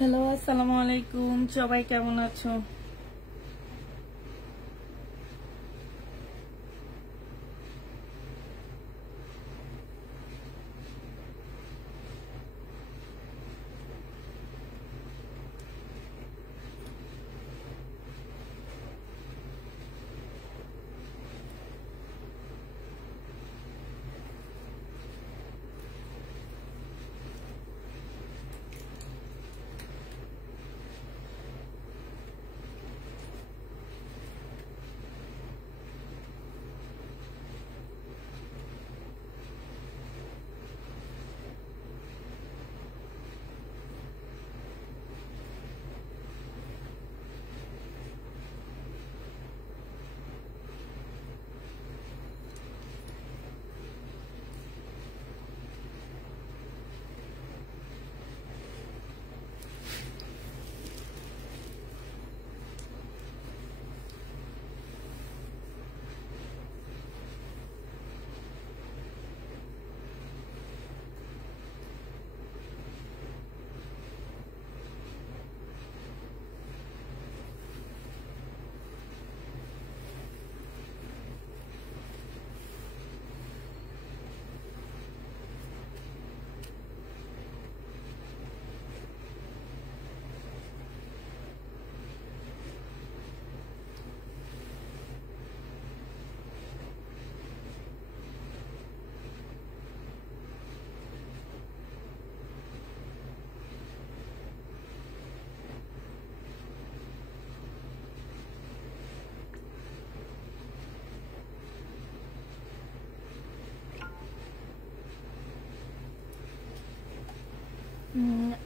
Hello, আসসালামু আলাইকুম। সবাই কেমন আছো?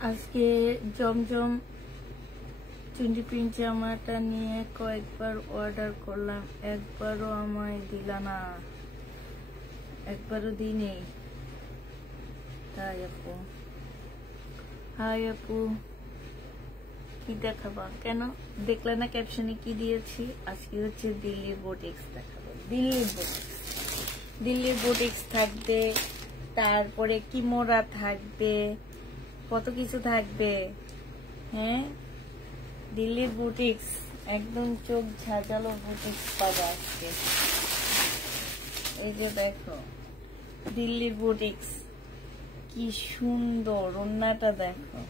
আজকে জমজম 20 প্রিন্ট জামাটা নিয়ে কয়েকবার অর্ডার করলাম, একবারও আমায় দিলা না, একবারও দিই। তাই আপু, হাই আপু, কি দেখাবা? কেন দেখলে না ক্যাপশনে কি দিয়েছি? আজকে হচ্ছে দিল্লির বুটিক্স দেখাবো। দিল্লির বুটিক্স থাকবে, তারপরে কিমোরা থাকবে, কত কিছু থাকবে। হ্যাঁ, দিল্লির বুটিক্স একদম চোখ ঝাঁঝালো বুটিক্স পাবা আজকে। এই যে দেখো দিল্লির বুটিক্স, কি সুন্দর ওড়নাটা দেখো।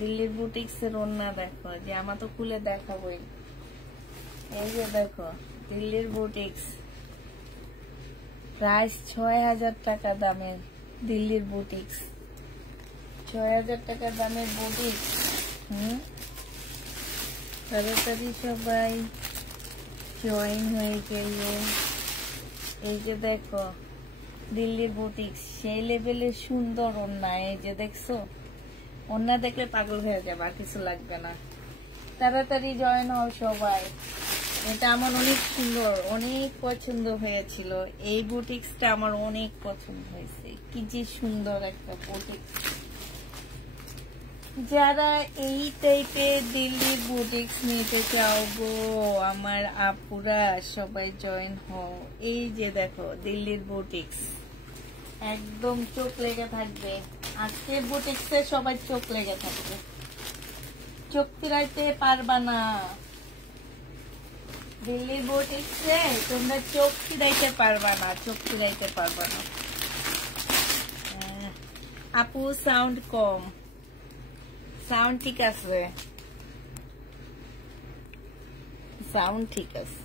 দিল্লির বুটিক্স এর ওড়না দেখো, যে আমার তো খুলে দেখাবোই। এই যে দেখো দিল্লির বুটিক্স, প্রাইস 6000 টাকা দামের দিল্লির বুটিক্স, 6000 টাকা দামের বুটিক্স। তাড়াতাড়ি সবাই জয়েন হয়ে গেলে। এই যে দেখো দিল্লির বুটিক্স, সেই লেভেলের সুন্দর ওড়না। এই যে দেখছো, ওড়না দেখলে পাগল হয়ে যাবে, আর কিছু লাগবে না। তাড়াতাড়ি জয়েন হও সবাই। এটা আমার অনেক সুন্দর, অনেক পছন্দ হয়েছিল। এই বুটিক্সটা আমার অনেক পছন্দ হয়েছে। কি যে সুন্দর একটা বুটিক্স। যারা এই টাইপের দিল্লির বুটিক্স নিতে চাও গো আমার আপুরা, সবাই জয়েন হও। এই যে দেখো দিল্লির বুটিক্স, একদম চোখ লেগে থাকবে। আজকের বুটিক্সে সবাই চোখ লেগে থাকবে, চোখ ফিরাইতে পারবা না। দিল্লির বুটিক্সে তোমরা চোখ ফিরাইতে পারবা না, চোখ ফিরাইতে পারবা না। আপু সাউন্ড কম, সাউন্ড ঠিক আছে, সাউন্ড ঠিক আছে।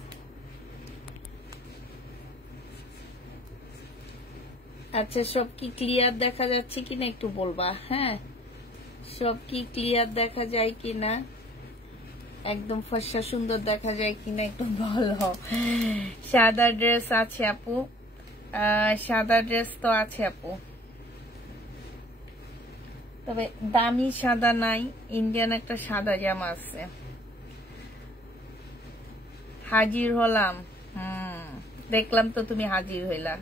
আচ্ছা, সব কি ক্লিয়ার দেখা যাচ্ছে কিনা একটু বলবা? হ্যাঁ, সব কি ক্লিয়ার দেখা যায় কিনা, একদম ফর্সা সুন্দর দেখা যায় কিনা একটু বলো। সাদা ড্রেস আছে আপু, সাদা ড্রেস তো আছে আপু, তবে দামি সাদা নাই। ইন্ডিয়ান একটা সাদা জামা আছে। হাজির হলাম, দেখলাম তো তুমি হাজির হইলা।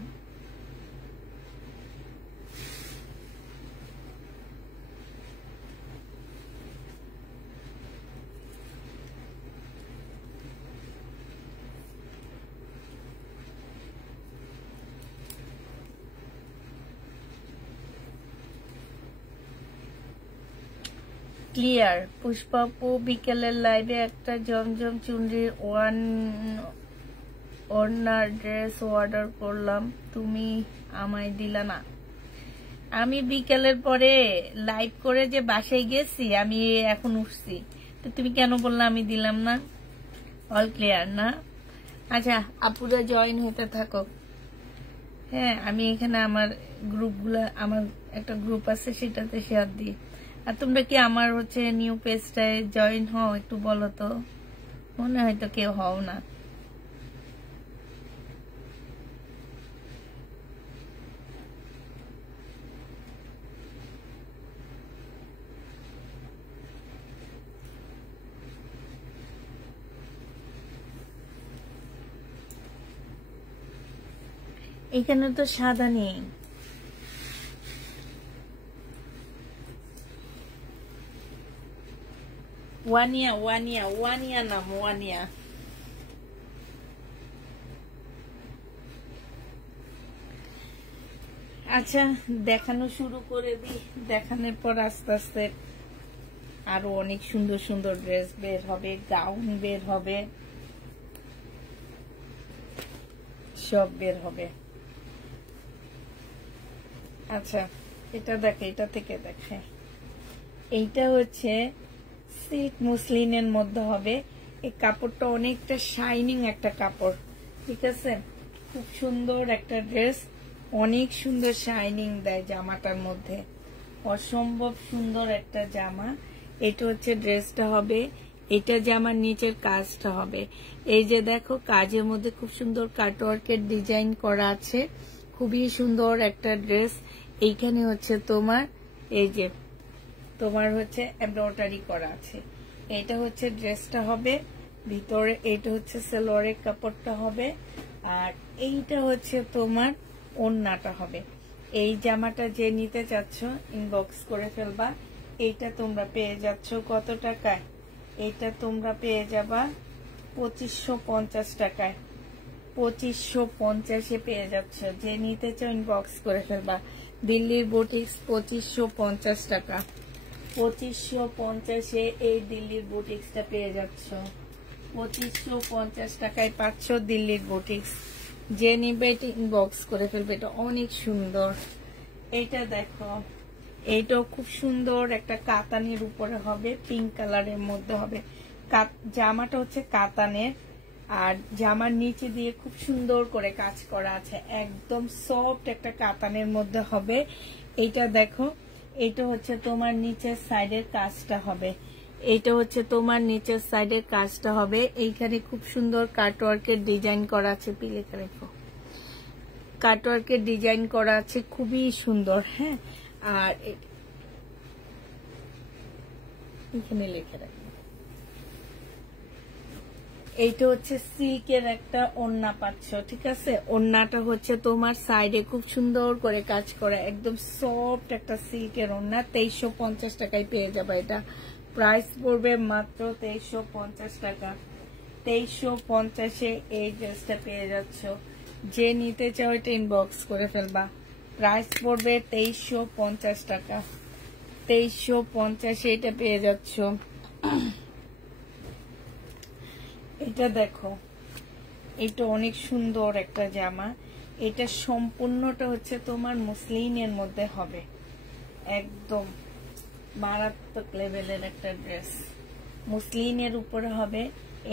ক্লিয়ার। পুষ্পাপু বিকেলের লাইভে একটা জমজম চুনরির ওড়নার ড্রেস অর্ডার করলাম, তুমি আমায় দিলা না। আমি বিকেলের পরে লাইভ করে যে বাসায় গেছি, আমি এখন উঠছি, তো তুমি কেন বললা আমি দিলাম না? অল ক্লিয়ার না? আচ্ছা, আপুরা জয়েন হতে থাকো। হ্যাঁ, আমি এখানে আমার গ্রুপগুলা, আমার একটা গ্রুপ আছে সেটাতে শেয়ার দিই। আর তোমরা কি আমার নিউ পেজটায় জয়েন হও? একটু বলো তো, মনে হয়তো কেউ হও না। এখানে তো সাদা নেই। ওয়ানিয়া নাম, ওয়ানিয়া। আচ্ছা, দেখানো শুরু করে দিই। দেখানোর পর আস্তে আস্তে আরো অনেক সুন্দর সুন্দর ড্রেস বের হবে, গাউন বের হবে, সব বের হবে। আচ্ছা, এটা দেখে, এটা থেকে দেখে। এইটা সিল্ক মুসলিনের মধ্যে হবে। এই কাপড়টা অনেকটা শাইনিং একটা কাপড়, ঠিক আছে? খুব সুন্দর একটা ড্রেস, অনেক সুন্দর শাইনিং দেয় জামাটার মধ্যে, অসম্ভব সুন্দর একটা জামা। এটা ড্রেসটা হবে, এটা জামার নিচের কাজটা হবে। এই যে দেখো, কাজের মধ্যে খুব সুন্দর কাটওয়ার্কের ডিজাইন করা আছে, খুবই সুন্দর একটা ড্রেস। এইখানে তোমার এই যে তোমার এমব্রয়ডারি করা আছে। এটা ড্রেসটা হবে, ভিতরে এটা সালোয়ারের কাপড়টা হবে, আর এইটা তোমার ওড়নাটা হবে। এই জামাটা যে নিতে চাচ্ছ ইনবক্স করে ফেলবা। এইটা তোমরা পেয়ে যাচ্ছ কত টাকায়? এইটা তোমরা পেয়ে যাবা 2550 টাকায়। 2550-এ পেয়ে যাচ্ছ। যে নিতে চাও ইনবক্স করে ফেলবা। দিল্লির বুটিক্স 2550 টাকা। 2550-এ এই দিল্লির বুটিক্সটা পেয়ে যাচ্ছ। 2550 টাকায় পাচ্ছ দিল্লির বুটিক্স। যে নিবে এটা ইনবক্স করে ফেলবে। এটা অনেক সুন্দর। এটা দেখো, এইটাও খুব সুন্দর একটা কাতানের উপরে হবে, পিঙ্ক কালারের মধ্যে হবে। জামাটা কাতানের, আর জামার নিচে দিয়ে খুব সুন্দর করে কাজ করা আছে, একদম সফট একটা কাতানের মধ্যে হবে। এইটা দেখো, এইটা তোমার নিচের সাইডের কাজটা হবে। এইটা তোমার নিচের সাইডের কাজটা হবে। এইখানে খুব সুন্দর কাটওয়ার্কের ডিজাইন করা আছে, পিলেখা রেখো, কাটওয়ার্কের ডিজাইন করা আছে, খুবই সুন্দর। হ্যাঁ, আর এখানে লিখে রাখো, এইটা সিল্কের একটা ওড়না পাচ্ছ, ঠিক আছে? ওড়নাটা তোমার সাইডে খুব সুন্দর করে কাজ করা, একদম সফট একটা সিল্কের ওড়না। 2350 টাকায় পেয়ে যাবে। এটা প্রাইস পড়বে মাত্র 2350 টাকা। 2350-এ এই ড্রেসটা পেয়ে যাচ্ছ। যে নিতে চাও এটা ইনবক্স করে ফেলবা। প্রাইস পড়বে 2350 টাকা। 2350-এ এটা পেয়ে যাচ্ছ। এটা দেখো, এটা অনেক সুন্দর একটা জামা। এটা সম্পূর্ণটা তোমার মুসলিনের মধ্যে হবে, একদম মারাত্মক লেভেলের একটা ড্রেস, মুসলিনের উপরে হবে।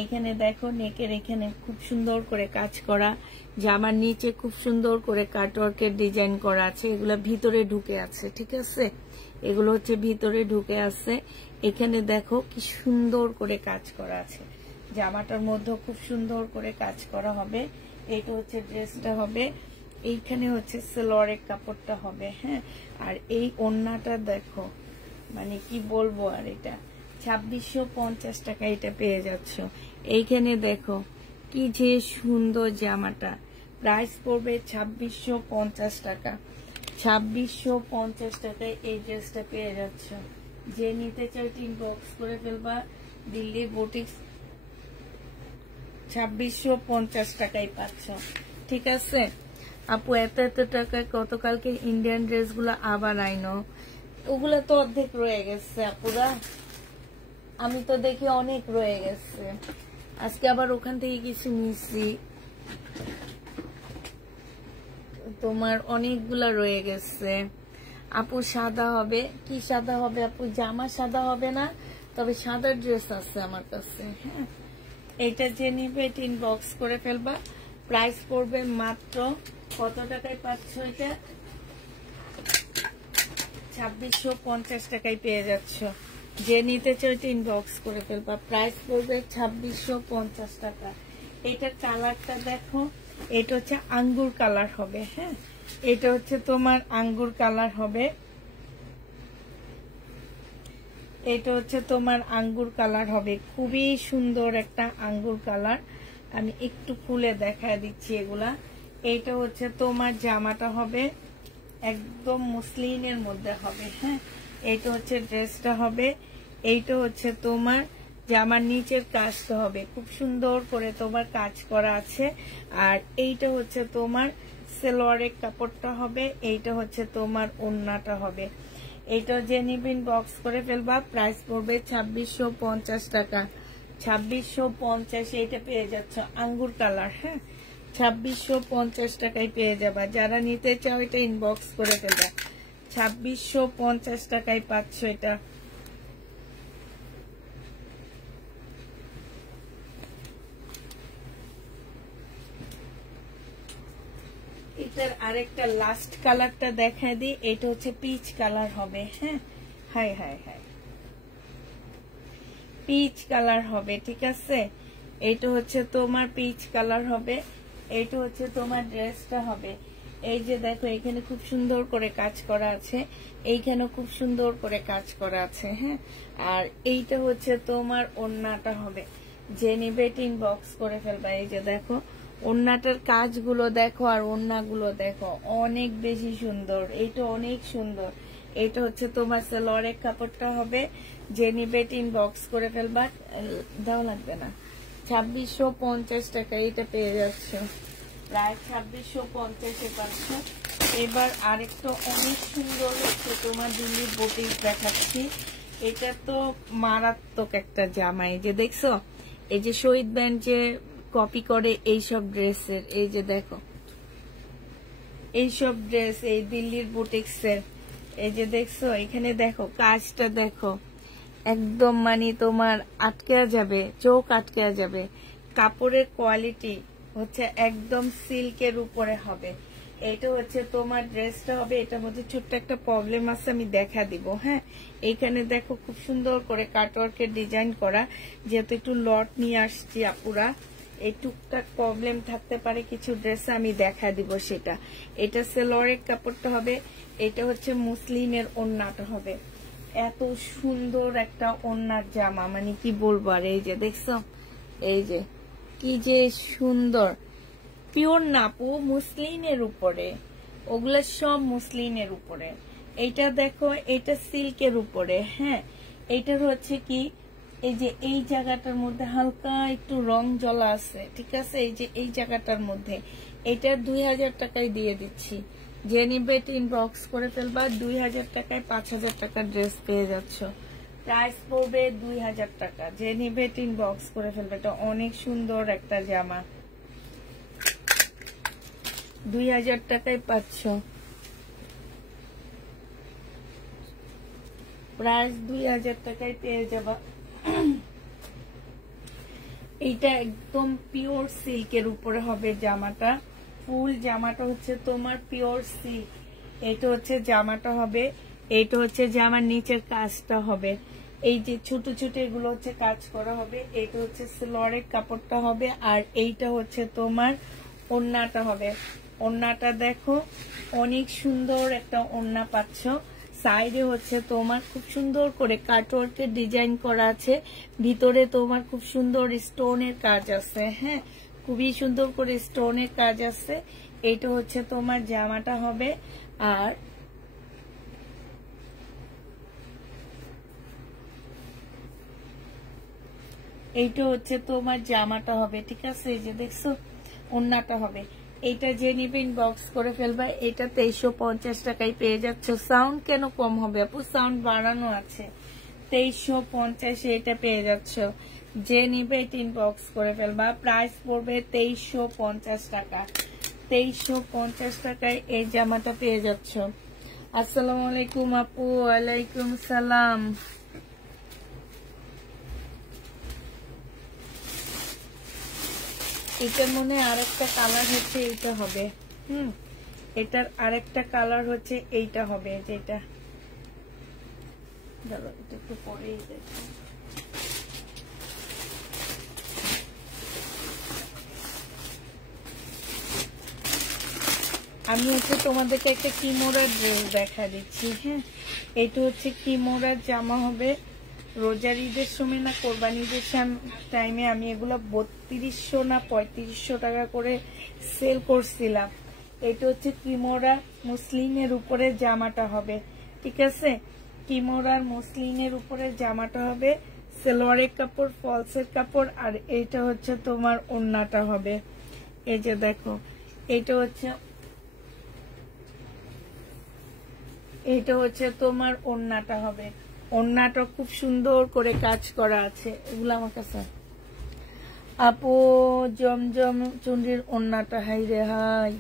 এখানে দেখো, নেকের এখানে খুব সুন্দর করে কাজ করা, জামার নিচে খুব সুন্দর করে কাটওয়ার্কের ডিজাইন করা আছে। এগুলো ভিতরে ঢুকে আছে, ঠিক আছে? এগুলো ভিতরে ঢুকে আছে। এখানে দেখো কি সুন্দর করে কাজ করা আছে, জামাটার মধ্যে খুব সুন্দর করে কাজ করা হবে। এইটা ড্রেসটা হবে। এইখানে সালোয়ারের কাপড়টা হবে। হ্যাঁ, আর এই ওড়নাটা দেখো, মানে কি বলবো। আর এটা 2650 টাকা এটা পেয়ে যাচ্ছ। এইখানে দেখো কি যে সুন্দর জামাটা, প্রাইস পড়বে 2650 টাকা। 2650 টাকায় এই ড্রেসটা পেয়ে যাচ্ছ। যে নিতে চাও ইনবক্স করে ফেলবা। দিল্লি বুটিক্স 2650 টাকায় পাচ্ছ, ঠিক আছে? আপু এত টাকায় গতকালকে ইন্ডিয়ান ড্রেসগুলো আবার আইনো, ওগুলা তো অর্ধেক রয়ে গেছে আপুরা। আমি তো দেখি অনেক রয়ে গেছে, আজকে আবার ওখান থেকে কিছু নিচ্ছি, তোমার অনেকগুলা রয়ে গেছে। আপু সাদা হবে, কি সাদা হবে আপু? জামা সাদা হবে না, তবে সাদা ড্রেস আছে আমার কাছে। হ্যাঁ, এটা যে নিবে এটা ইনবক্স করে ফেলবা। প্রাইস পড়বে মাত্র কত টাকায় পাচ্ছ? এটা 2650 টাকায় পেয়ে যাচ্ছ। যে নিতে চাও এটা ইনবক্স করে ফেলবা। প্রাইস পড়বে 2650 টাকা। এটার কালারটা দেখো, এটা হচ্ছে আঙ্গুর কালার হবে। হ্যাঁ, এটা হচ্ছে তোমার আঙ্গুর কালার হবে, এটা হচ্ছে তোমার আঙ্গুর কালার হবে, খুবই সুন্দর একটা আঙ্গুর কালার। আমি একটু খুলে দেখায় দিচ্ছি এগুলা। এইটা হচ্ছে তোমার জামাটা হবে একদম মসলিনের মধ্যে হবে। হ্যাঁ, এইটা হচ্ছে ড্রেসটা হবে, এইটা হচ্ছে তোমার জামার নিচের কাজটা হবে, খুব সুন্দর করে তোমার কাজ করা আছে। আর এইটা হচ্ছে তোমার সালোয়ারের কাপড়টা হবে, এইটা হচ্ছে তোমার ওড়নাটা হবে। এইটা যে নিবেন বক্স করে ফেলবা। প্রাইস পড়বে 2650 টাকা। 2650 এইটা পেয়ে যাচ্ছ আঙ্গুর কালার। হ্যাঁ, 2650 টাকায় পেয়ে যাবা। যারা নিতে চাও এটা ইনবক্স করে ফেলবা। 2650 টাকায় পাচ্ছ এটা। এটার আরেকটা লাস্ট কালারটা দেখায় দিই। এটা হচ্ছে পিচ কালার হবে। হ্যাঁ, high high high, peach colour হবে। ঠিক আছে, এইটা হচ্ছে তোমার পিচ কালার হবে, এইটা হচ্ছে তোমার ড্রেসটা হবে। এই যে দেখো এখানে খুব সুন্দর করে কাজ করা আছে, এইখানেও খুব সুন্দর করে কাজ করা আছে। হ্যাঁ, আর এইটা হচ্ছে তোমার ওড়নাটা হবে। যে নিবে ইনবক্স করে ফেলবা। এই যে দেখো ওড়নাটার কাজগুলো দেখো আর ওড়নাগুলো দেখো, অনেক বেশি সুন্দর, এইটা অনেক সুন্দর। এটা হচ্ছে তোমার সালোয়ারের কাপড়টা হবে। যে নিবে ইনবক্স করে ফেলবা। দাও লাগবে না। 2650 টাকা এটা পেয়ে যাচ্ছ, প্রায় 2650 পাচ্ছ। এবার আরেকটা অনেক সুন্দর হচ্ছে তোমার দিল্লির বুটিক দেখাচ্ছি। এটা তো মারাত্মক একটা জামা। এই যে দেখছো, এই যে শহীদ ব্যান্ড যে কপি করে এইসব ড্রেসের, এই যে দেখো এইসব ড্রেস এই দিল্লির বুটিক্সের। এই যে দেখছো এখানে দেখো কাজটা দেখো, একদম মানে তোমার আটকে যাবে, চোখ আটকে যাবে। কাপড়ের কোয়ালিটি হচ্ছে একদম সিল্কের উপরে হবে। এটা হচ্ছে তোমার ড্রেসটা হবে। এটার মধ্যে ছোট্ট একটা প্রবলেম আছে, আমি দেখা দিব। হ্যাঁ, এইখানে দেখো খুব সুন্দর করে কাটওয়ার্কের ডিজাইন করা, যেহেতু একটু লট নিয়ে আসছি আপুরা, এই টুকটাক প্রবলেম থাকতে পারে কিছু ড্রেসে, আমি দেখা দিব সেটা। এটা সালোয়ারের কাপড়টা হবে, এটা হচ্ছে মুসলিনের ওড়নাটা হবে। এত সুন্দর একটা ওড়নার জামা, মানে কি বলবো। আর এই যে দেখছো, এই যে কি যে সুন্দর, পিওর নাপু মুসলিনের উপরে, ওগুলা সব মুসলিনের উপরে। এইটা দেখো এটা সিল্কের উপরে। হ্যাঁ, এইটার হচ্ছে কি এই যে এই জায়গাটার মধ্যে হালকা একটু রং জ্বলা আছে। ঠিক আছে, এই যে এই জায়গাটার মধ্যে এটা 2000 টাকায় দিয়ে দিচ্ছি। যে নিবে ইনবক্স করে ফেলবা। 2000 টাকায় 5000 টাকার ড্রেস পেয়ে যাচ্ছ। প্রাইস পড়বে 2000 টাকা। যে নিবে ইনবক্স করে ফেলবে। এটা অনেক সুন্দর একটা জামা, 2000 টাকায় পাচ্ছ। প্রাইস 2000 টাকায় পেয়ে যাবা। এইটা একদম পিওর সিল্কের উপরে হবে জামাটা। ফুল জামাটা হচ্ছে তোমার পিওর সিল্ক। এটা হচ্ছে জামাটা হবে, এটা হচ্ছে জামার নিচের কাজটা হবে। এই যে ছোট ছোট এগুলো হচ্ছে কাজ করা হবে। এটা হচ্ছে সালোয়ারের কাপড়টা হবে, আর এইটা হচ্ছে তোমার ওড়নাটা হবে। ওড়নাটা দেখো অনেক সুন্দর একটা ওড়না পাচ্ছ। সাইডে হচ্ছে তোমার খুব সুন্দর করে কাটওয়ার্কের ডিজাইন করা আছে, ভিতরে তোমার খুব সুন্দর স্টোনের কাজ আছে। হ্যাঁ, খুবই সুন্দর করে স্টোনের কাজ আছে। এইটা হচ্ছে তোমার জামাটা হবে। আর এইটা হচ্ছে তোমার জামাটা হবে। ঠিক আছে, এই যে দেখছো ওড়নাটা হবে। এইটা যে নিবে ইনবক্স করে ফেলবা। এটা 2350 টাকায় পেয়ে যাচ্ছ। সাউন্ড কেন কম হবে আপু? সাউন্ড বাড়ানো আছে, 2350 এটা পেয়ে যাচ্ছ। যে নিবে এটা ইনবক্স করে ফেলবা। প্রাইস পড়বে 2350 টাকা। 2350 টাকায় এই জামাটা পেয়ে যাচ্ছ। আসসালামু আলাইকুম আপু। ওয়ালাইকুম সালাম। এটার মনে আরেকটা কালার হচ্ছে এইটা হবে। এটার আরেকটা কালার হচ্ছে এইটা হবে, যেটা দাঁড়াও এটা একটু পরেই দেখো। আমি হচ্ছে তোমাদেরকে একটা কিমোরার ড্রেস দেখা দিচ্ছি। হ্যাঁ, এটা হচ্ছে কিমোরার জামা হবে। রোজার ঈদের সময় না কোরবানি ঈদের টাইমে আমি এগুলো 3200 না 3500 টাকা করে সেল করছিলাম। এটা হচ্ছে কিমোরা মুসলিমের উপরে জামাটা হবে, ঠিক আছে? কিমোরার মুসলিমের উপরে জামাটা হবে, সালোয়ারের কাপড়, ফলসের কাপড়, আর এইটা হচ্ছে তোমার ওড়নাটা হবে। এই যে দেখো, এইটা হচ্ছে তোমার ওড়নাটা হবে। ওড়নাটা খুব সুন্দর করে কাজ করা আছে। এগুলো আমার কাছে আপু জমজম চুনরির ওড়নাটা, হাই রে হাই।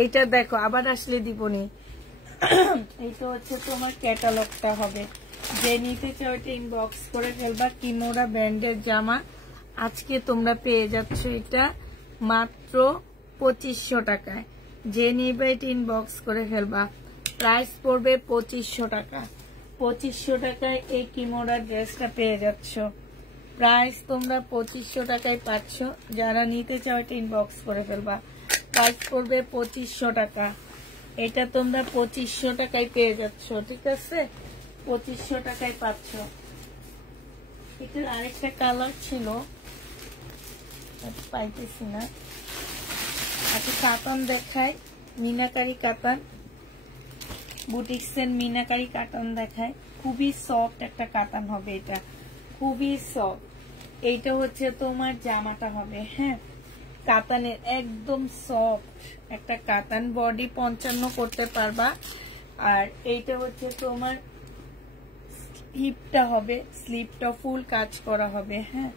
এইটা দেখো, আবার আসলে দিবনি। এইটা হচ্ছে তোমার ক্যাটালগটা হবে। যে নিতে চাও এটা ইনবক্স করে ফেলবা। কিমোরা ব্র্যান্ডের জামা আজকে তোমরা পেয়ে যাচ্ছ এটা মাত্র 2500 টাকায়। যে নিবে এটা ইনবক্স করে ফেলবা। প্রাইস পড়বে 2500 টাকা। 2500 টাকায় এই কিমোরা ড্রেসটা পেয়ে যাচ্ছ। প্রাইস তোমরা 2500 টাকায় পাচ্ছ। যারা নিতে চাও এটা ইনবক্স করে ফেলবা। প্রাইস পড়বে 2500 টাকা। এটা তোমরা 2500 টাকায় পেয়ে যাচ্ছ, ঠিক আছে? 2500 টাকায় পাচ্ছ। এটার আরেকটা কালার ছিল, পাইতেছি না। আচ্ছা, কাতান দেখায়, মিনাকারি কাতান, বুটিক্সের মিনাকারি কাতান দেখায়। খুবই সফট একটা কাতান হবে এটা, খুবই সফট। এইটা হচ্ছে তোমার জামাটা হবে। হ্যাঁ, কাতানের একদম সফট একটা কাতান, বডি 55 করতে পারবা। আর এইটা হচ্ছে তোমার স্লিপটা হবে, স্লিপটা ফুল কাজ করা হবে। হ্যাঁ,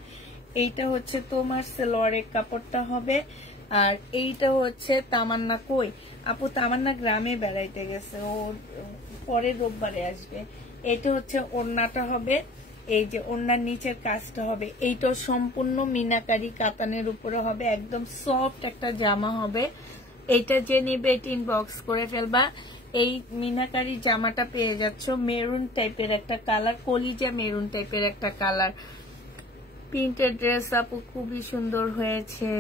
এইটা হচ্ছে তোমার সালোয়ারের কাপড়টা হবে। আর এইটা হচ্ছে তামান্না। কই আপু? তামান্না গ্রামে বেড়াইতে গেছে, ও পরের রোববারে আসবে। এটা হচ্ছে ওড়নাটা হবে। এই যে ওড়নার নিচের কাজটা হবে, এইটা সম্পূর্ণ মিনাকারি কাতানের উপরে হবে। একদম সফট একটা জামা হবে। এইটা যে নিবে এটা ইনবক্স করে ফেলবা। এই মিনাকারি জামাটা পেয়ে যাচ্ছ মেরুন টাইপের একটা কালার, কলিজা মেরুন টাইপের একটা কালার। প্রিন্টেড ড্রেস আপু, খুবই সুন্দর হয়েছে।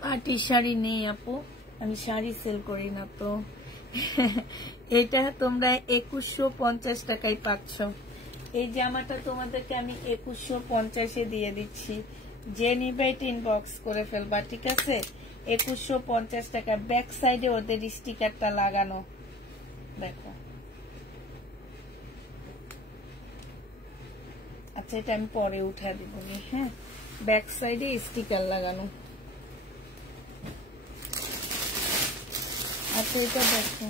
পার্টি শাড়ি নেই আপু, আমি শাড়ি সেল করি না তো। এটা তোমরা 2150 টাকায় পাচ্ছ। এই জামাটা তোমাদেরকে আমি 2150 দিয়ে দিচ্ছি। যে নিবে এটা ইনবক্স করে ফেলবা, ঠিক আছে? 2150 টাকা। ব্যাক সাইডে ওদের স্টিকারটা লাগানো, দেখো। আচ্ছা, এটা আমি পরে উঠা দিব। হ্যাঁ, ব্যাক সাইডে স্টিকার লাগানো। আচ্ছা, এটা দেখো,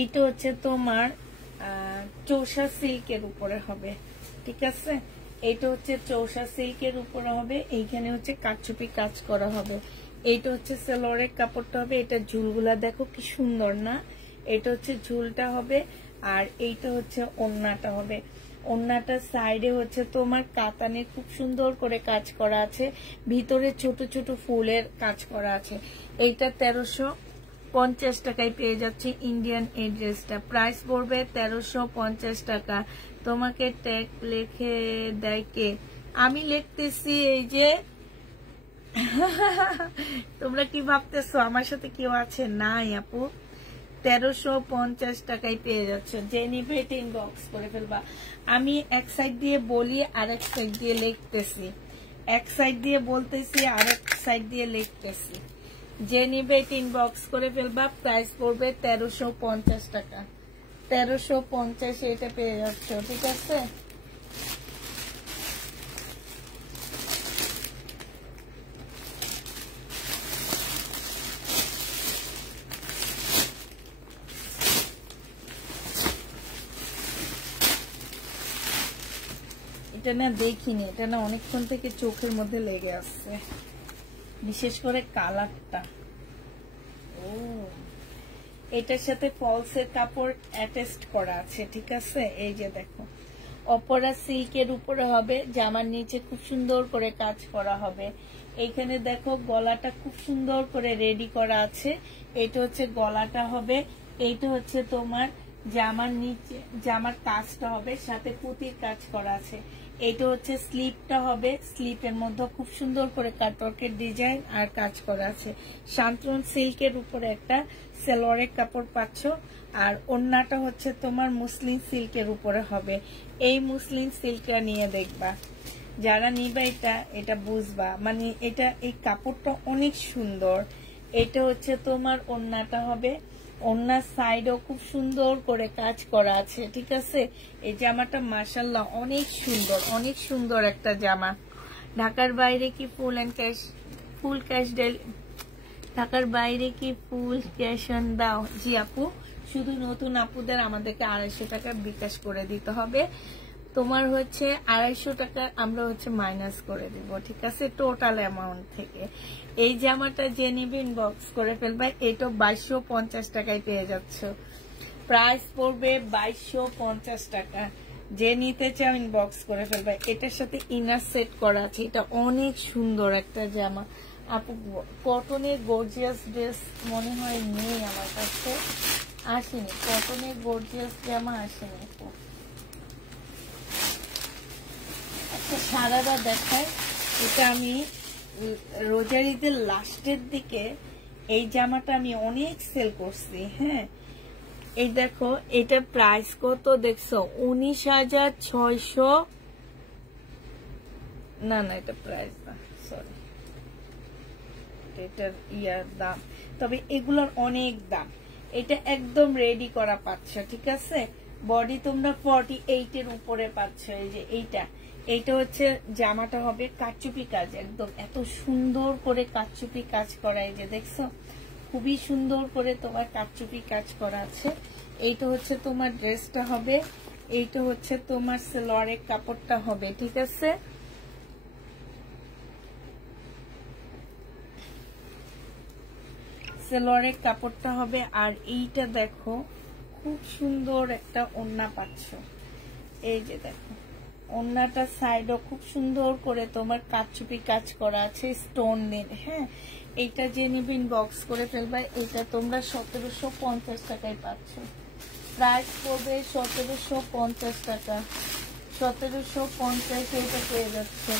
এইটা হচ্ছে তোমার চৌষা সিল্কের উপরে হবে, ঠিক আছে? এইটা হচ্ছে চৌষা সিল্কের উপরে হবে। এইখানে হচ্ছে কাটচুপি কাজ করা হবে। এইটা হচ্ছে সালোয়ারের কাপড়টা হবে। এটা ঝুলগুলা দেখো কি সুন্দর না? এটা হচ্ছে ঝুলটা হবে। আর এইটা হচ্ছে ওড়নাটা হবে। ওড়নাটার সাইডে হচ্ছে তোমার কাতানে খুব সুন্দর করে কাজ করা আছে, ভিতরে ছোট ছোট ফুলের কাজ করা আছে। এইটা 1350 টাকায় পেয়ে যাচ্ছে ইন্ডিয়ান এই ড্রেসটা। প্রাইস পড়বে 1350 টাকা। তোমাকে ট্যাগ লিখে দেয় কে? আমি লিখতেছি। এই যে তোমরা কি ভাবতেছো আমার সাথে কেউ আছে? নাই আপু, 1350 টাকায় পেয়ে যাচ্ছে। যে নিবে এটা ইনবক্স করে ফেলবা। আমি এক সাইড দিয়ে বলি আর এক সাইড দিয়ে লিখতেছি, এক সাইড দিয়ে বলতেছি আর এক সাইড দিয়ে লিখতেছি। যে নিবে এটা ইনবক্স করে ফেলবা। প্রাইস পড়বে 1350 টাকা। 1350 এটা পেয়ে যাচ্ছ, ঠিক আছে? এটা না দেখিনি, এটা না অনেকক্ষণ থেকে চোখের মধ্যে লেগে আসছে, বিশেষ করে কালারটা। ও এটার সাথে ফলসের কাপড় অ্যাটাচড করা আছে, ঠিক আছে। এই যে দেখো অপরা সিল্কের উপরে হবে, জামার নিচে খুব সুন্দর করে কাজ করা হবে। এইখানে দেখো গলাটা খুব সুন্দর করে রেডি করা আছে, এটা হচ্ছে গলাটা হবে, এইটা হচ্ছে তোমার জামার নিচে জামার কাজটা হবে, সাথে পুঁতির কাজ করা আছে। এটা হচ্ছে স্লিপটা হবে, স্লিপের মধ্যে খুব সুন্দর করে কাটওয়ার্কের ডিজাইন আর কাজ করা আছে। শান্তন সিল্কের উপরে একটা সেলোয়ারের কাপড় পাচ্ছ, আর ওড়নাটা হচ্ছে তোমার মুসলিম সিল্কের উপরে হবে। এই মুসলিম সিল্কটা নিয়ে দেখবা, যারা নিবা এটা বুঝবা, মানে এটা এই কাপড়টা অনেক সুন্দর। এটা হচ্ছে তোমার ওড়নাটা হবে, ওড়নার সাইডও খুব সুন্দর করে কাজ করা আছে, ঠিক আছে। এই জামাটা মাশাআল্লাহ অনেক সুন্দর, অনেক সুন্দর একটা জামা। ঢাকার বাইরে কি ফুল ক্যাশ ঢাকার বাইরে কি ফুল ক্যাশ অন দাও? জি আপু, শুধু নতুন আপুদের আমাদেরকে 250 টাকা বিকাশ করে দিতে হবে। তোমার হচ্ছে 250 টাকা আমরা হচ্ছে মাইনাস করে দিব, ঠিক আছে, টোটাল অ্যামাউন্ট থেকে। এই জামাটা যে নিবে ইনবক্স করে ফেলবে, এটা 2250 টাকায় পেয়ে যাচ্ছ। প্রাইস পড়বে 2250 টাকা। যে নিতে চাও ইনবক্স করে ফেলবে। এটার সাথে ইনার সেট করা আছে, এটা অনেক সুন্দর একটা জামা। আপু কটনের গর্জিয়াস ড্রেস মনে হয় নেই আমার কাছে, আসেনি, কটনের গর্জিয়াস জামা আসেনি। একটা সারারা দেখায়, এটা আমি রোজার ঈদের লাস্টের দিকে এই জামাটা আমি অনেক সেল করছি। হ্যাঁ এই দেখো, এটা প্রাইস কত দেখছো? 19,600, না না এটা প্রাইস না, সরি, এটার ইয়ার দাম, তবে এগুলোর অনেক দাম। এটা একদম রেডি করা পাচ্ছ, ঠিক আছে। বডি তোমরা 48 এর উপরে পাচ্ছ। এই যে এইটা হচ্ছে জামাটা হবে কাচুপি কাজ, একদম এত সুন্দর করে কাচুপি কাজ করা। এই যে দেখছো খুবই সুন্দর করে তোমার কাচুপি কাজ করা আছে। এইটা হচ্ছে তোমার ড্রেসটা হবে, এইটা হচ্ছে তোমার সালোয়ারের কাপড়টা হবে, ঠিক আছে। সালোয়ারের কাপড়টা হবে, আর এইটা দেখো খুব সুন্দর একটা ওড়না পাচ্ছ। এই যে দেখো ওড়নাটা সাইডও খুব সুন্দর করে তোমার কাচুপি কাজ করা আছে স্টোন দিয়ে। হ্যাঁ এইটা যে নিবে ইনবক্স করে ফেলবা। এটা তোমরা 1750 টাকায় পাচ্ছ। প্রাইস পড়বে 1750 টাকা, 1750 এটা পেয়ে যাচ্ছে।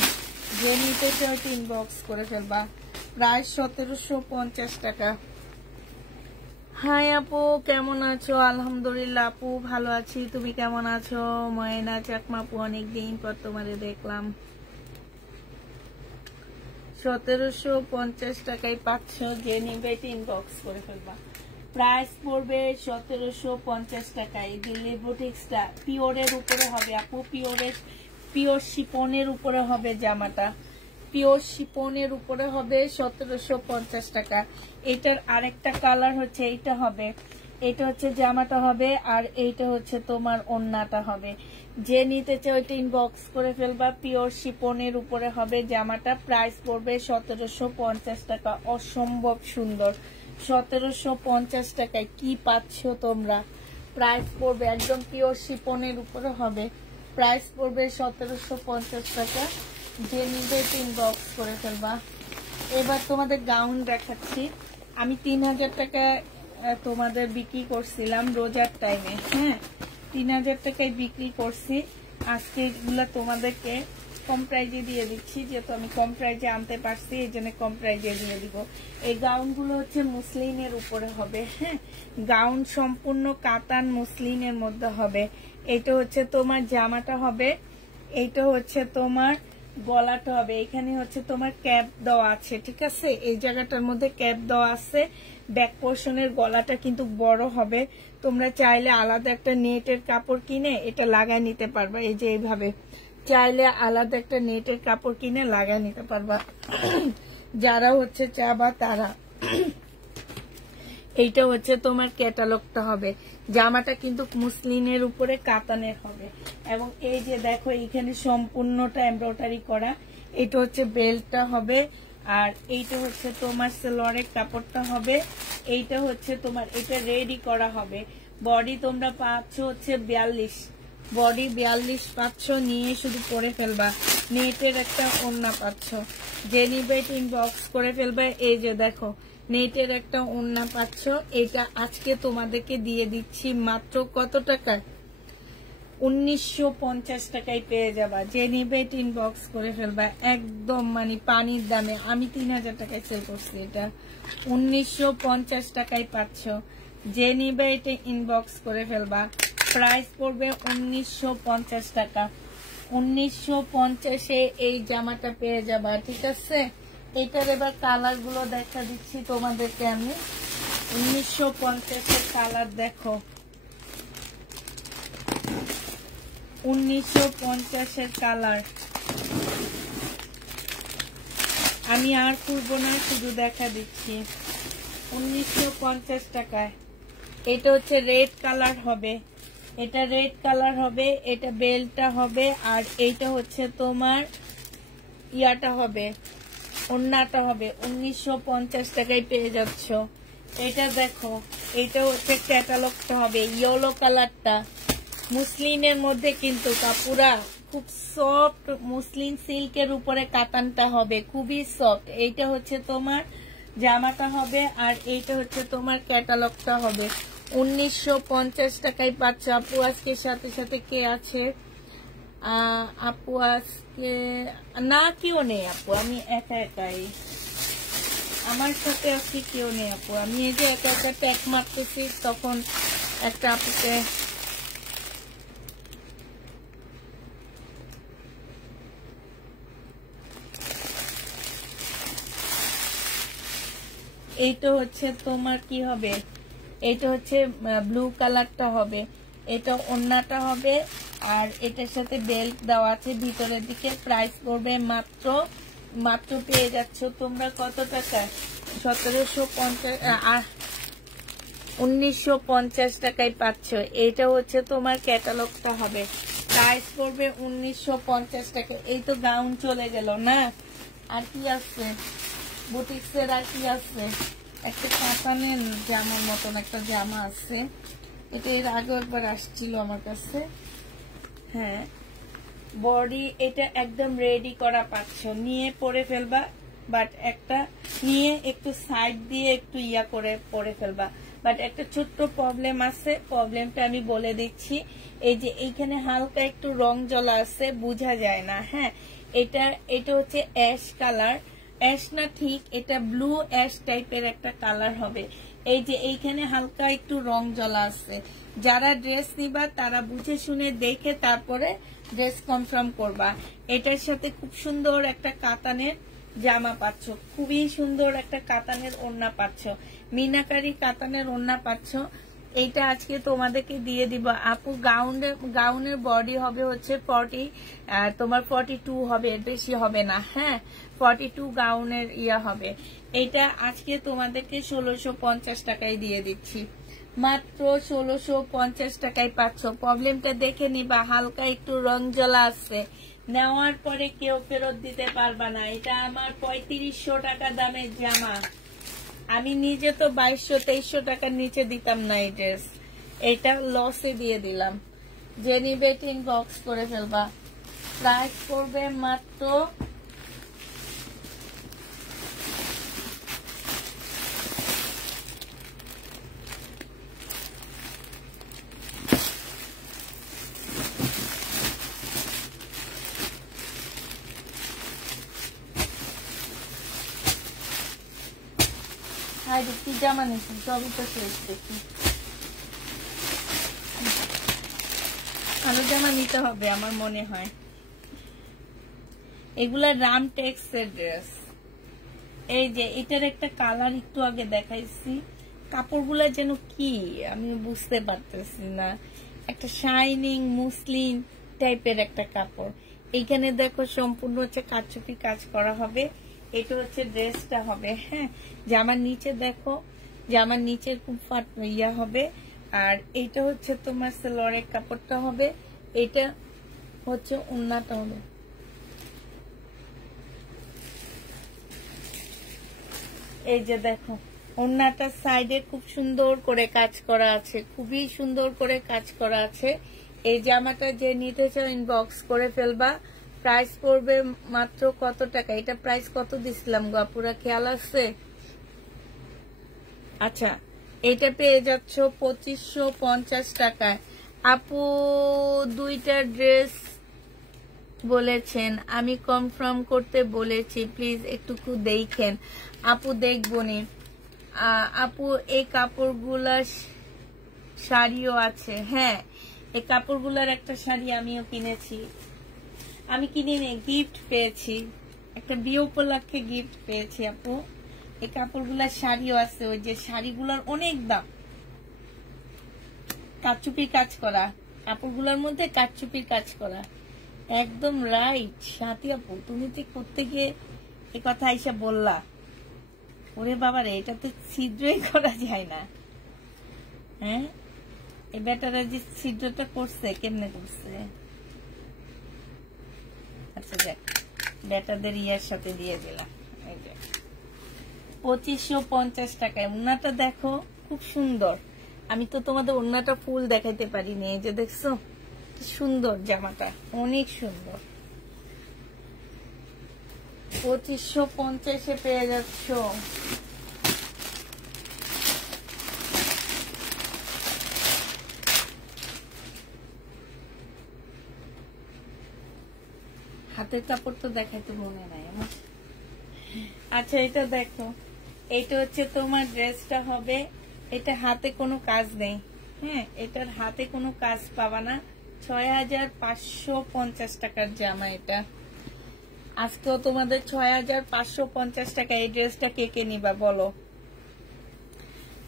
যে নিতে চাও ইনবক্স করে ফেলবা। প্রাইস 1750 টাকা। হাই আপু, কেমন আছো? আলহামদুলিল্লাহ আপু ভালো আছি, তুমি কেমন আছো? ময়না চাকমা আপু, অনেকদিন পর তোমারে দেখলাম। 1750 টাকায় পাচ্ছ। যে নিবে ইনবক্স করে ফেলবা। প্রাইস পড়বে 1750 টাকায়। দিল্লি বুটিক্সটা পিওরের উপরে হবে আপু, পিওর শিপনের উপরে হবে জামাটা, পিওর শিপনের উপরে হবে 1750 টাকা। এটার আরেকটা কালার হচ্ছে এইটা হবে, এটা হচ্ছে জামাটা হবে, আর এইটা হচ্ছে তোমার ওড়নাটা হবে। যে নিতে চাও ওইটা ইনবক্স করে ফেলবা। পিওর শিপনের উপরে হবে জামাটা। প্রাইস পড়বে 1750 টাকা। অসম্ভব সুন্দর, 1750 টাকায় কি পাচ্ছ তোমরা? প্রাইস পড়বে একদম পিওর শিপনের উপরে হবে। প্রাইস পড়বে 1750 টাকা। যে নিবে ইনবক্স করে ফেলবা। এবার তোমাদের গাউন দেখাচ্ছি। আমি 3000 টাকা তোমাদের বিক্রি করছিলাম রোজার টাইমে। হ্যাঁ 3000 টাকায় বিক্রি করছি। আজকে এগুলা তোমাদেরকে কম প্রাইজে দিয়ে দিচ্ছি, যেহেতু আমি কম প্রাইজে আনতে পারছি এই জন্য কম প্রাইজে দিয়ে দিব। এই গাউনগুলো হচ্ছে মুসলিনের উপরে হবে। হ্যাঁ গাউন সম্পূর্ণ কাতান মুসলিনের মধ্যে হবে। এটা হচ্ছে তোমার জামাটা হবে, এইটা হচ্ছে তোমার গলাটা হবে। এখানে হচ্ছে তোমার ক্যাপ দেওয়া আছে, ঠিক আছে। এই জায়গাটার মধ্যে ক্যাপ দেওয়া আছে। ব্যাক পোর্শনের গলাটা কিন্তু বড় হবে। তোমরা চাইলে আলাদা একটা নেটের কাপড় কিনে এটা লাগায় নিতে পারবা। এই যে এইভাবে চাইলে আলাদা একটা নেটের কাপড় কিনে লাগায় নিতে পারবা, যারা হচ্ছে চাবা তারা। এইটা হচ্ছে তোমার ক্যাটালগটা হবে। জামাটা কিন্তু মুসলিনের উপরে কাতানের হবে এবং এই যে দেখো এইখানে সম্পূর্ণটা এমব্রয়ডারি করা। এটা হচ্ছে বেল্টটা হবে আর এইটা হচ্ছে তোমার সালোয়ারের কাপড়টা হবে। এইটা হচ্ছে তোমার এটা রেডি করা হবে। বডি তোমরা পাচ্ছ হচ্ছে 42, বডি 42 পাচ্ছ, নিয়ে শুধু পরে ফেলবা। নেটের একটা ওড়না পাচ্ছ, যে নিবে ইনবক্স করে ফেলবা। এই যে দেখো নেটের একটা ওড়না পাচ্ছ। এটা আজকে তোমাদেরকে দিয়ে দিচ্ছি মাত্র কত টাকা? 1950 টাকায় পেয়ে যাবা। যে নিবে ইনবক্স করে ফেলবা, একদম মানে পানির দামে। আমি 3000 টাকায় সেল করছি, এটা 1950 টাকায় পাচ্ছ। যে নিবে এটা ইনবক্স করে ফেলবা। প্রাইস পড়বে 1950 টাকা। 1950-এ এই জামাটা পেয়ে যাবা, ঠিক আছে? এটার এবার কালার গুলো দেখা দিচ্ছি তোমাদেরকে আমি। 1950-এর কালার দেখো, 1950-এর কালার আমি আর খুলবো না, শুধু দেখা দিচ্ছি। 1950 টাকায় এটা হচ্ছে রেড কালার হবে, এটা রেড কালার হবে, এটা বেলটা হবে আর এইটা হচ্ছে তোমার ইয়াটা হবে, ওন্নাটা হবে। 1950 টাকায় পেয়ে যাচ্ছ। এটা দেখো, এটা হচ্ছে ক্যাটালগটা হবে, ইয়েলো কালারটা। মুসলিনের মধ্যে কিন্তু কাপুরা খুব সফট, মুসলিন সিল্কের উপরে কাতানটা হবে খুবই সফট। এইটা হচ্ছে তোমার জামাটা হবে আর এইটা হচ্ছে তোমার ক্যাটালগটা হবে। 1950 টাকায় পাচ্ছ। আপু আজকে সাথে সাথে কে আছে? আপু আজকে না কেউ নেই আপু, আমি একা একাই, আমার সাথে আজকে কেউ নেই আপু। আমি এই যে একা একা ট্যাগ মারতেছি, তখন একটা আপুকে এইটা হচ্ছে তোমার কি হবে, এটা হচ্ছে ব্লু কালারটা হবে, এটা ওন্নাটা হবে আর এটার সাথে বেল্ট দেওয়া আছে ভিতরের দিকে। প্রাইস পড়বে মাত্র মাত্র পেয়ে যাচ্ছ তোমরা কত টাকা? 1950 টাকায় পাচ্ছ। এইটা হচ্ছে তোমার ক্যাটালগটা হবে। প্রাইস পড়বে 1950 টাকা। এই তো গাউন চলে গেল না, আর কি আছে বুটিক্সের? আর কি আছে? একটা কাতানের জামার মতন একটা জামা আছে, এটা এর আগে একবার আসছিল আমার কাছে। হ্যাঁ, বডি এটা একদম রেডি করা পাচ্ছ, নিয়ে পরে ফেলবা। বাট একটা নিয়ে একটু সাইড দিয়ে একটু ইয়া করে পরে ফেলবা। বাট একটা ছোট্ট প্রবলেম আছে, প্রবলেমটা আমি বলে দিচ্ছি। এই যে এইখানে হালকা একটু রং জ্বলা আছে, বোঝা যায় না। হ্যাঁ, এটা হচ্ছে অ্যাশ কালার, অ্যাশ না ঠিক, এটা ব্লু অ্যাশ টাইপের একটা কালার হবে। এই যে এইখানে হালকা একটু রং জ্বলা আছে। যারা ড্রেস নিবা তারা বুঝে শুনে দেখে তারপরে ড্রেস কনফার্ম করবা। এটার সাথে খুব সুন্দর একটা কাতানের জামা পাচ্ছ, খুবই সুন্দর একটা কাতানের ওড়না পাচ্ছ, মিনাকারি কাতানের ওড়না পাচ্ছ। এইটা আজকে তোমাদেরকে দিয়ে দিব আপু। গাউনের বডি হবে হচ্ছে 40, তোমার 42 হবে, বেশি হবে না। হ্যাঁ, 42 গাউনের ইয়া হবে। এটা আজকে তোমাদেরকে 1650 টাকায় দিয়ে দিচ্ছি, মাত্র 1650 টাকায় পাচ্ছ। প্রবলেমটা দেখে নিবা, হালকা একটু রং জ্বলা আছে, নেওয়ার পরে কেউ ফেরত দিতে পারবা না। এটা আমার 3500 টাকা দামের জামা, আমি নিজে তো 2200-2300 টাকার নিচে দিতাম না এই ড্রেস, এটা লসে দিয়ে দিলাম। যে নিবে ইনবক্স করে ফেলবা। প্রাইস পড়বে মাত্র কি জামা নিচ্ছি, সবই তো শেষ। দেখি ভালো জামা নিতে হবে আমার মনে হয়। এগুলা রামটেক্স এর ড্রেস। এই যে এটার একটা কালার একটু আগে দেখাইছি, কাপড়গুলা যেন কি আমি বুঝতে পারতেছি না, একটা শাইনিং মুসলিন টাইপের একটা কাপড়। এইখানে দেখো সম্পূর্ণ হচ্ছে কারচুপি কাজ করা হবে। এটা হচ্ছে ড্রেসটা হবে। হ্যাঁ, জামার নিচে দেখো জামার নিচের খুব ইয়া হবে। আর এইটা হচ্ছে তোমার সালোয়ারের কাপড়টা হবে, এটা হচ্ছে ওড়নাটা হবে। এই যে দেখো ওড়নাটার সাইডে খুব সুন্দর করে কাজ করা আছে, খুবই সুন্দর করে কাজ করা আছে। এই জামাটা যে নিতে চাও ইনবক্স করে ফেলবা। প্রাইস পড়বে মাত্র কত টাকা? এটা প্রাইস কত দিছিলাম গো আপুরা, খেয়াল আছে? আচ্ছা, এটা পেয়ে যাচ্ছ 2550 টাকায়। আপু দুইটা ড্রেস বলেছেন, আমি কনফার্ম করতে বলেছি, প্লিজ একটু দেখেন। আপু দেখবনি। আপু এই কাপড়গুলা শাড়িও আছে। হ্যাঁ, এই কাপড়গুলার একটা শাড়ি আমিও কিনেছি। আমি কিনিনি, গিফট পেয়েছি, একটা বিয়ে উপলক্ষে গিফট পেয়েছি আপু। এই কাপড়গুলার শাড়িও আছে। ওই যে শাড়িগুলার অনেক দাম, কারচুপির কাজ করা, কাপড়গুলোর মধ্যে কারচুপির কাজ করা। একদম রাইট সাথী আপু, তুমি তো করতে গিয়ে এ কথা আইসা বললা। ওরে বাবারে, এটা তো ছিদ্রই করা যায় না। হ্যাঁ, এই বেটারা যে ছিদ্রটা করছে, কেমনে করছে? আচ্ছা দেখ, বেটাদের ইয়ার সাথে দিয়ে দিলাম। এই যে 2550 টাকায়। ওড়নাটা দেখো খুব সুন্দর। আমি তো তোমাদের ওড়নাটা ফুল দেখাইতে পারিনি। এই যে দেখছো সুন্দর, জামাটা অনেক সুন্দর। 2550 পেয়ে যাচ্ছ। হাতের কাপড় তো দেখাইতে মনে নাই আমার। আচ্ছা, এটা দেখো, এটা হচ্ছে তোমার ড্রেসটা হবে। এটা হাতে কোনো কাজ নেই। হ্যাঁ, এটার হাতে কোনো কাজ পাবা না। 6550 টাকার জামা এটা। আজকেও তোমাদের 6550 টাকা। এই ড্রেসটা কে কে নিবা বলো?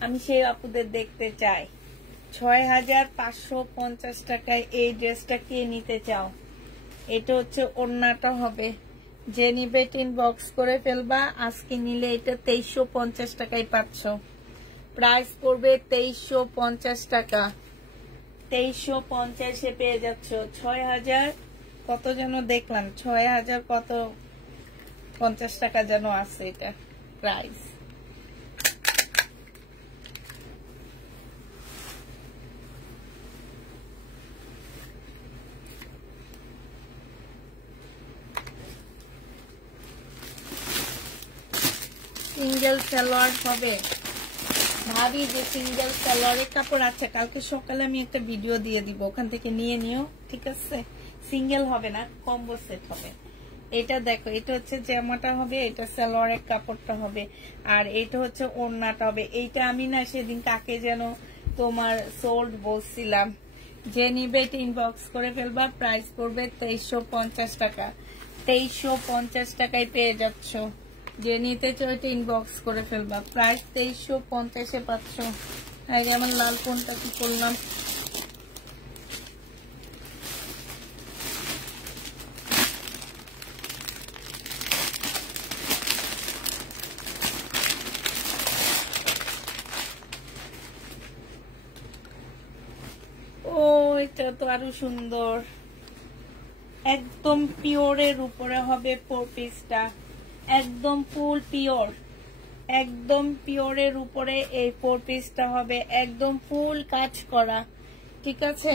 আমি সেই আপুদের দেখতে চাই। 6550 টাকায় এই ড্রেসটা কে নিতে চাও? এটা হচ্ছে ওড়নাটা হবে। যে নিবে ইনবক্স করে ফেলবা। আজকে নিলে এটা 2350 টাকায় পাচ্ছ। প্রাইস পড়বে 2350 টাকা। 2350 পেয়ে যাচ্ছ। 6000 কত যেন দেখলাম, 6000 কত 50 টাকা যেন আছে এটা প্রাইস। সিঙ্গেল সালোয়ার হবে, ভাবি যে সিঙ্গেল সালোয়ারের কাপড় আছে। কালকে সকালে আমি একটা ভিডিও দিয়ে দিব, ওখান থেকে নিয়ে নিও, ঠিক আছে? সিঙ্গেল হবে না, কম্বো সেট হবে। এটা দেখো, এটা হচ্ছে জামাটা হবে, এটা সালোয়ারের কাপড়টা হবে, আর এটা হচ্ছে ওড়নাটা হবে। এইটা আমি না সেদিন কাকে যেন তোমার সোল্ড বলছিলাম। যে নিবে এটা ইনবক্স করে ফেলবা। প্রাইস পড়বে 2350 টাকা। 2350 টাকায় পেয়ে যাচ্ছ। যে নিতে চাও এটা ইনবক্স করে ফেলবা। প্রাইস 2350 পাচ্ছ। আমার লাল কোনটা কি করলাম? ও, এটা তো আরো সুন্দর। একদম পিওরের উপরে হবে ফোর পিসটা, একদম ফুল পিওর। একদম পিওরের উপরে এই ফোর পিসটা হবে, একদম ফুল কাজ করা, ঠিক আছে?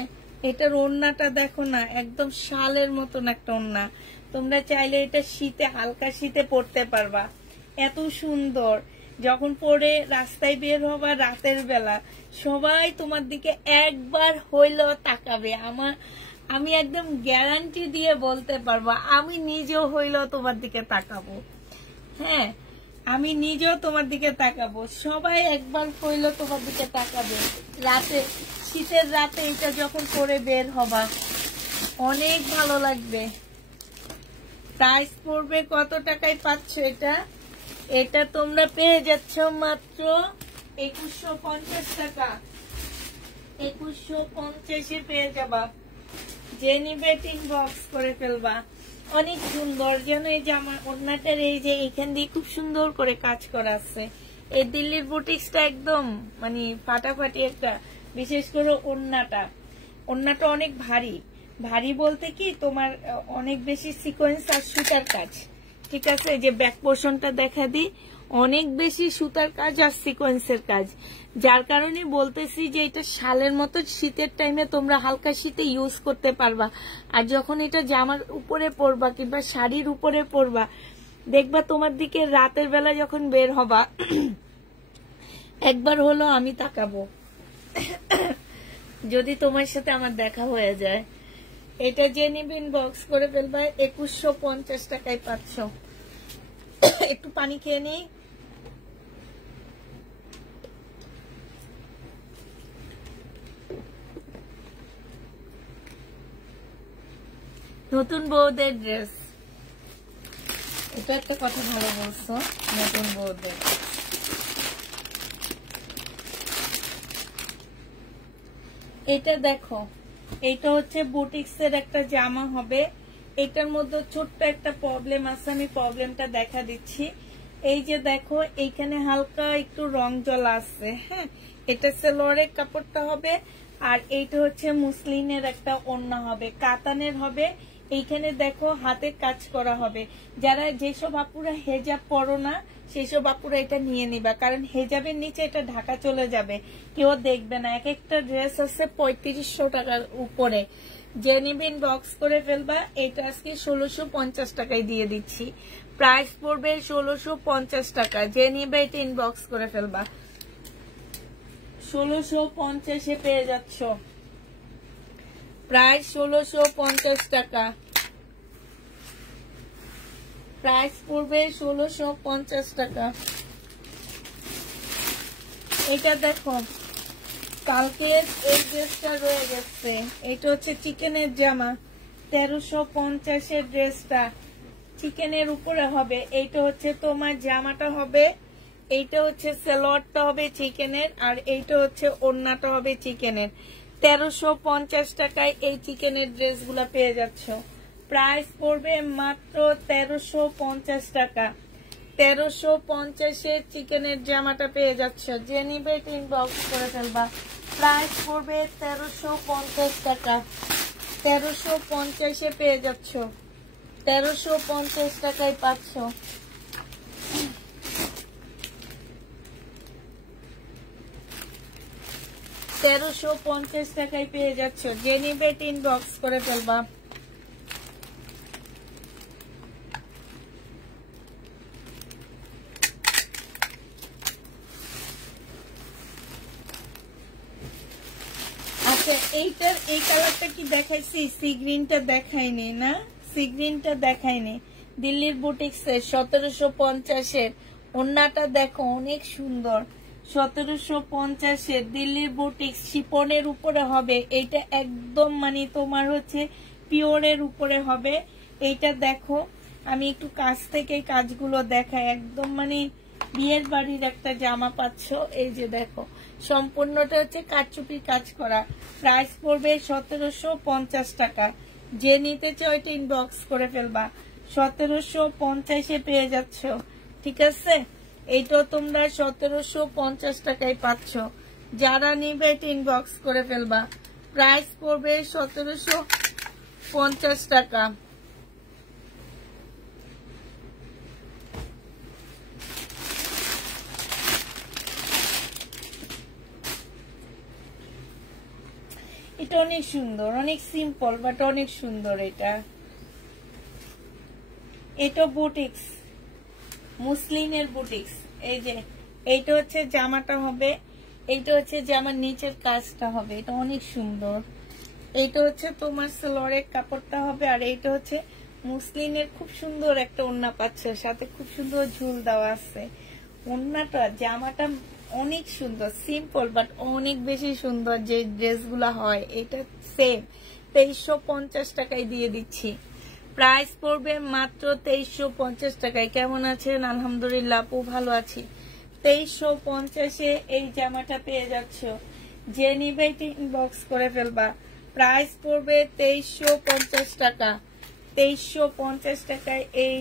এটার ওড়নাটা দেখো না, একদম শালের মতন একটা ওড়না। তোমরা চাইলে এটা শীতে, হালকা শীতে পরতে পারবা। এত সুন্দর। যখন পরে রাস্তায় বের হবা রাতের বেলা, সবাই তোমার দিকে একবার হইলেও তাকাবে। আমি একদম গ্যারান্টি দিয়ে বলতে পারবো, আমি নিজেও হইলেও তোমার দিকে তাকাবো। হ্যাঁ, আমি নিজেও তোমার দিকে তাকাবো। সবাই একবার হইলেও তোমার দিকে তাকাবে রাতে, শীতের রাতে এটা যখন পরে বের হবা, অনেক ভালো লাগবে। প্রাইস পড়বে কত টাকায় পাচ্ছ এটা? এটা তোমরা পেয়ে যাচ্ছ মাত্র 2150 টাকা। 2150 পেয়ে যাবা। যে নিবে ইনবক্স করে ফেলবা। অনেক সুন্দর, যেন এই জামা ওড়নাটার এই যে এখান দিয়ে খুব সুন্দর করে কাজ করা আছে। এই দিল্লির বুটিক্সটা একদম মানে ফাটাফাটি একটা, বিশেষ করে ওড়নাটা অনেক ভারী। ভারী বলতে কি তোমার অনেক বেশি সিকোয়েন্স আর সুতার কাজ, ঠিক আছে? যে ব্যাক পোর্শনটা দেখা দিই, অনেক বেশি সুতার কাজ আর সিকোয়েন্সের কাজ, যার কারণে বলতেছি যে এটা শালের মতো শীতের টাইমে তোমরা হালকা শীতে ইউজ করতে পারবা। আর যখন এটা জামার উপরে পরবা কিংবা শাড়ির উপরে পরবা, দেখবা তোমার দিকে রাতের বেলা যখন বের হবা একবার হলো আমি তাকাবো, যদি তোমার সাথে আমার দেখা হয়ে যায়। এটা যে নিবেন বক্স করে ফেলবা, 2150 টাকায় পাচ্ছ। একটু পানি খেয়ে নি। নতুন বউদের ড্রেস, এটা একটা কথা ভালো বলছো, নতুন বউদের। এটা দেখো, এটা হচ্ছে বুটিক্স এর একটা জামা হবে। এটার মধ্যে ছোট্ট একটা প্রবলেম আছে, আমি প্রবলেমটা দেখা দিচ্ছি। এই যে দেখো, এইখানে হালকা একটু রং জ্বলা আছে, হ্যাঁ। এটা সেলোয়ারের কাপড়টা হবে, আর এইটা হচ্ছে মুসলিনের একটা ওড়না হবে, কাতানের হবে। এইখানে দেখো হাতে কাজ করা হবে। যারা যেসব আপুরা হেজাব পরো না, সেসব আপুরা এটা নিয়ে নিবা, কারণ হেজাবের নিচে এটা ঢাকা চলে যাবে, কেউ দেখবে না। এক একটা ড্রেস আছে 3500 টাকার উপরে। যে নিবেন বক্স করে ফেলবা। এটা আজকে 1650 টাকায় দিয়ে দিচ্ছি, প্রাইস পড়বে 1650 টাকা। যে নিবে এটা ইনবক্স করে ফেলবা, 1650 পেয়ে যাচ্ছ, প্রাইস 1650 টাকা, প্রাইস পড়বে 1650 টাকা। এটা দেখো, কালকে এই ড্রেসটা রয়ে গেছে, এটা হচ্ছে চিকেনের জামা, 1350 ড্রেসটা চিকেনের উপরে হবে। এইটা হচ্ছে তোমার জামাটা হবে, এইটা হচ্ছে সালোয়ারটা হবে চিকেনের, আর এইটা হচ্ছে ওড়নাটা হবে চিকেনের। 1350 টাকায় এই চিকেনের ড্রেসগুলো পেয়ে যাচ্ছ। প্রাইস পড়বে মাত্র 1350 টাকা। 1350 চিকেনের জামাটা পেয়ে যাচ্ছ। যে নিবে ইনবক্স করে ফেলবা, প্রাইস পড়বে 1350 টাকা। 1350 পেয়ে যাচ্ছ, 1350 টাকায় পাচ্ছ। টাকায় পেয়ে যাচ্ছ। যে নিবে ইনবক্স করে ফেলবা। আচ্ছা, এইটার এই কালারটা কি দেখাইছি? সি গ্রিনটা দেখাইনি না, সি গ্রিনটা দেখাইনি। দিল্লির বুটিক্সে 1750 ওড়নাটা দেখো অনেক সুন্দর, 1750 দিল্লির বুটিক্স শিপনের উপরে হবে। এইটা একদম মানে তোমার হচ্ছে পিওরের উপরে হবে। এইটা দেখো, আমি একটু কাছ থেকে কাজগুলো দেখাই, একদম মানে বিয়ের বাড়ির একটা জামা পাচ্ছ। এই যে দেখো, সম্পূর্ণটা হচ্ছে কারচুপির কাজ করা। প্রাইস পড়বে 1750 টাকা। যে নিতে চাও এটা ইনবক্স করে ফেলবা, 1750 পেয়ে যাচ্ছ, ঠিক আছে? এইটাও তোমরা 1750 টাকায় পাচ্ছ। যারা নিবে এটা ইনবক্স করে ফেলবা, প্রাইস পড়বে 1750 টাকা। এটা অনেক সুন্দর, অনেক সিম্পল বাট অনেক সুন্দর। এটা বুটিক্স, মুসলিনের বুটিক্স। এই যে এইটা হচ্ছে জামাটা হবে, এইটা হচ্ছে জামার নিচের কাজটা হবে, এটা অনেক সুন্দর। এইটা হচ্ছে তোমার সালোয়ারের কাপড়টা হবে, আর এইটা হচ্ছে মুসলিনের খুব সুন্দর একটা ওড়না পাচ্ছে, সাথে খুব সুন্দর ঝুল দেওয়া আছে। ওড়নাটা জামাটা অনেক সুন্দর, সিম্পল বাট অনেক বেশি সুন্দর যে ড্রেসগুলো হয়। এটা সেম 2350 টাকায় দিয়ে দিচ্ছি। প্রাইস পড়বে মাত্র 2350 টাকায়। কেমন আছেন? আলহামদুলিল্লাহ আপু ভালো আছি। 2350 এই জামাটা পেয়ে যাচ্ছ। যে নিবে ইনবক্স করে ফেলবা, প্রাইস পড়বে 2350 টাকা। 2350 টাকায় এই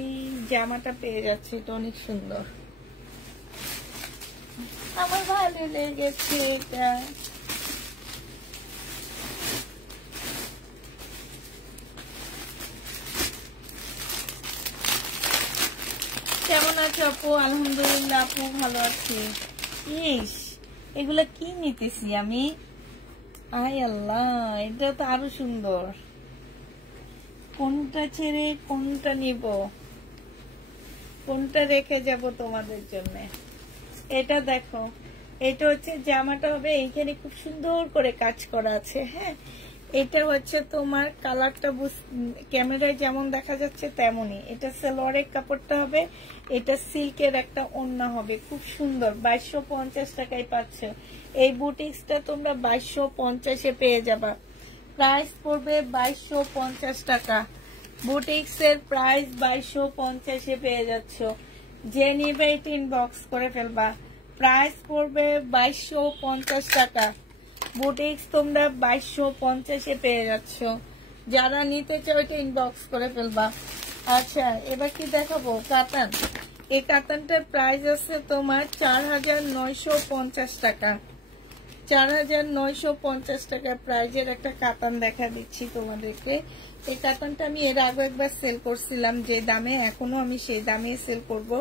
জামাটা পেয়ে যাচ্ছে, এটা অনেক সুন্দর। আমার ভালো লেগেছে এটা। কেমন আছো আপু? আলহামদুলিল্লাহ আপু ভালো আছি। ইস, এগুলা কি নিতেছি আমি? আয় আল্লাহ, এটা তো আরো সুন্দর। কোনটা ছেড়ে কোনটা নিব, কোনটা রেখে যাব তোমাদের জন্য? এটা দেখো, এটা হচ্ছে জামাটা হবে, এইখানে খুব সুন্দর করে কাজ করা আছে। হ্যাঁ, এটা হচ্ছে তোমার কালারটা ক্যামেরায় যেমন দেখা যাচ্ছে তেমনই। এটা সালোয়ারের কাপড়টা হবে, এটা সিল্কের একটা ওড়না হবে, খুব সুন্দর। 2250 টাকায় পাচ্ছ। এই বুটিক্সটা তোমরা 2250-এ পেয়ে যাবা। প্রাইস পড়বে 2250 টাকা। বুটিক্সের প্রাইস 2250-এ পেয়ে যাচ্ছ। যে নিবে এটা ইনবক্স করে ফেলবা। প্রাইস পড়বে 2250 টাকা। বুটিক্স তোমরা 2250-এ পেয়ে যাচ্ছ। যারা নিতে চাও এটা ইনবক্স করে ফেলবা। আচ্ছা, এবার কি দেখাবো? কাতান। এই কাতানটার প্রাইস আছে তোমার 4950 টাকা। 4950 টাকা প্রাইজের একটা কাতান দেখা দিচ্ছি তোমাদেরকে। এই কাতানটা আমি এর আগে একবার সেল করছিলাম যে দামে, এখনো আমি সেই দামে সেল করব,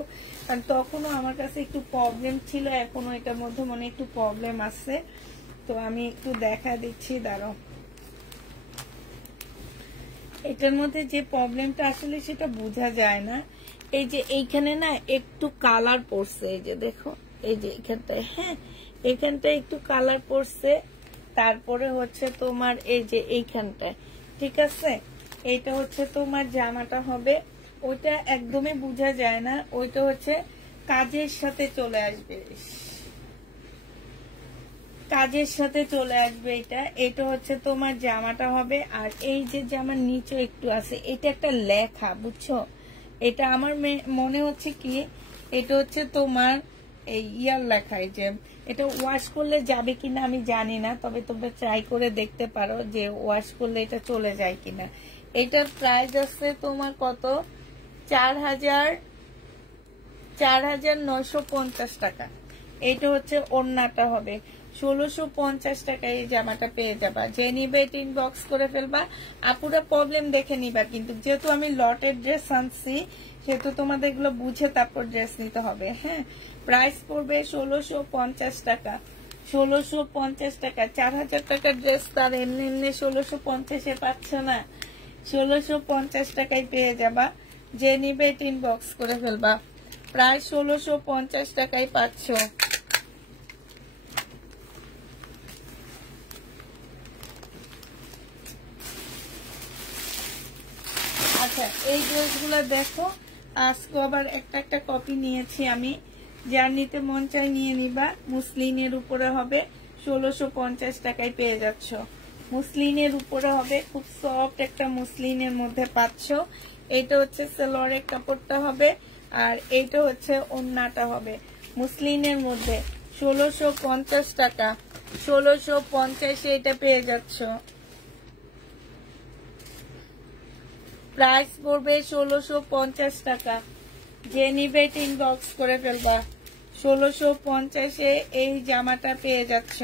কারণ তখনও আমার কাছে একটু প্রবলেম ছিল, এখনো এটার মধ্যে মনে একটু প্রবলেম আছে। তো আমি একটু দেখা দিচ্ছি, দাঁড়াও। এটার মধ্যে যে প্রবলেমটা আসলে সেটা বোঝা যায় না। এই যে এইখানে না একটু কালার পড়ছে, এই যে দেখো, এই যে এখানটায়, হ্যাঁ এখানটায় একটু কালার পড়ছে। তারপরে হচ্ছে তোমার এই যে এইখানটায়, ঠিক আছে। এইটা হচ্ছে তোমার জামাটা হবে, ওইটা একদমই বোঝা যায় না, ওইটা হচ্ছে কাজের সাথে চলে আসবে, কাজের সাথে চলে আসবে এটা। এটা হচ্ছে তোমার জামাটা হবে। আর এই যে জামার নিচে একটু আছে, এটা একটা লেখা, বুঝছো? এটা আমার মনে হচ্ছে কি, এটা হচ্ছে তোমার এই ইয়ার লেখা। এই যে এটা ওয়াশ করলে যাবে কিনা আমি জানি না, তবে তোমরা ট্রাই করে দেখতে পারো যে ওয়াশ করলে এটা চলে যায় কিনা। এটার প্রাইস আছে তোমার কত? 4950 টাকা। এটা হচ্ছে ওড়নাটা হবে। 1650 টাকায় এই জামাটা পেয়ে যাবা। যে নিবে এটা ইনবক্স করে ফেলবা। আপুরা প্রবলেম দেখে নিবা, কিন্তু যেহেতু আমি লটের ড্রেস আনছি সেহেতু তোমাদের এগুলো বুঝে তারপর ড্রেস নিতে হবে। হ্যাঁ, প্রাইস পড়বে 1650 টাকা। 1650 টাকা। 4000 টাকার ড্রেস তার এমনি এমনি 1650-এ পাচ্ছ না, 1650 টাকায় পেয়ে যাবা। যে নিবে এটা ইনবক্স করে ফেলবা। প্রায় 1650 টাকায় পাচ্ছ। আচ্ছা, এই ড্রেসগুলো দেখো, আজকে আবার একটা একটা কপি নিয়েছি আমি। যার নিতে মন চাই নিয়ে নিবা। মুসলিনের উপরে হবে, 1650 টাকায় পেয়ে যাচ্ছ। মুসলিনের উপরে হবে, খুব সফট একটা মুসলিনের মধ্যে পাচ্ছ। এটা হচ্ছে সালোয়ারের কাপড়টা হবে, আর এইটা হচ্ছে ওড়নাটা হবে মুসলিনের মধ্যে। 1650 টাকা। 1650-এ এটা পেয়ে যাচ্ছ। প্রাইস পড়বে 1650 টাকা। যে নিবে ইনবক্স করে ফেলবা। 1650-এ এই জামাটা পেয়ে যাচ্ছ।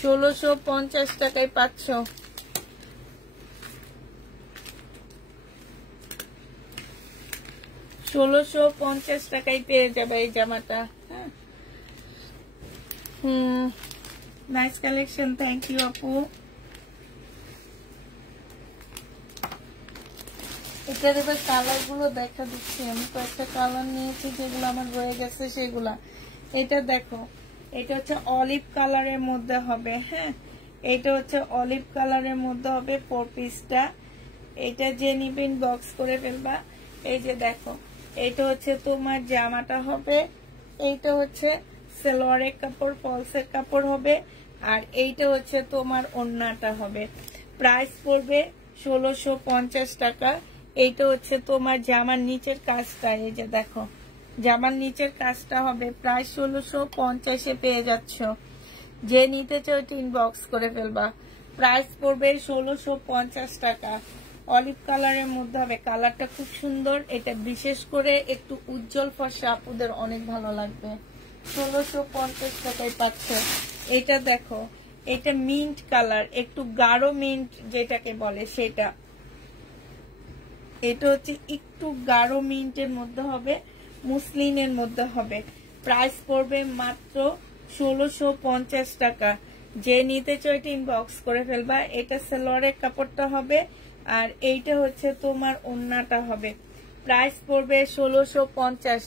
1650 টাকায় পাচ্ছ। 1650 টাকায় পেয়ে যাবে এই জামাটা। নাইস কালেকশন, থ্যাংক ইউ আপু। এটার এবার কালার গুলো দেখা দিচ্ছি আমি। কয়েকটা কালার নিয়েছি যেগুলো আমার রয়ে গেছে সেগুলা। এটা দেখো, এটা হচ্ছে অলিভ কালারের মধ্যে হবে। হ্যাঁ, এটা হচ্ছে অলিভ কালারের মধ্যে হবে 4 পিসটা। এটা যে নিবে ইনবক্স করে ফেলবা। এই যে দেখো, এটা হচ্ছে তোমার জামাটা হবে, এইটা হচ্ছে সালোয়ারের কাপড়, ফলসের কাপড় হবে, আর এইটা হচ্ছে তোমার ওড়নাটা হবে। প্রাইস পড়বে 1650 টাকা। এইটা হচ্ছে তোমার জামার নিচের কাজটা, এই যে দেখো জামার নিচের কাজটা হবে। প্রায় 1650-এ পেয়ে যাচ্ছ। যে নিতে চাও ইনবক্স করে ফেলবা। প্রাইস পড়বে 1650 টাকা। অলিভ কালারের মধ্যে হবে, কালারটা খুব সুন্দর। এটা বিশেষ করে একটু উজ্জ্বল ফর্সা আপুদের অনেক ভালো লাগবে। 1650 টাকায় পাচ্ছ। এটা দেখো, এটা মিন্ট কালার, একটু গাঢ় মিন্ট যেটাকে বলে সেটা। এটা হচ্ছে একটু গাঢ় মিন্টের মধ্যে হবে, মুসলিনের মধ্যে হবে। প্রাইস পড়বে মাত্র 1650 টাকা। যে নিতে চাও এটা ইনবক্স করে ফেলবা। এটা সালোয়ারের কাপড়টা হবে, আর এইটা হচ্ছে তোমার ওড়নাটা হবে। প্রাইস পড়বে 1650।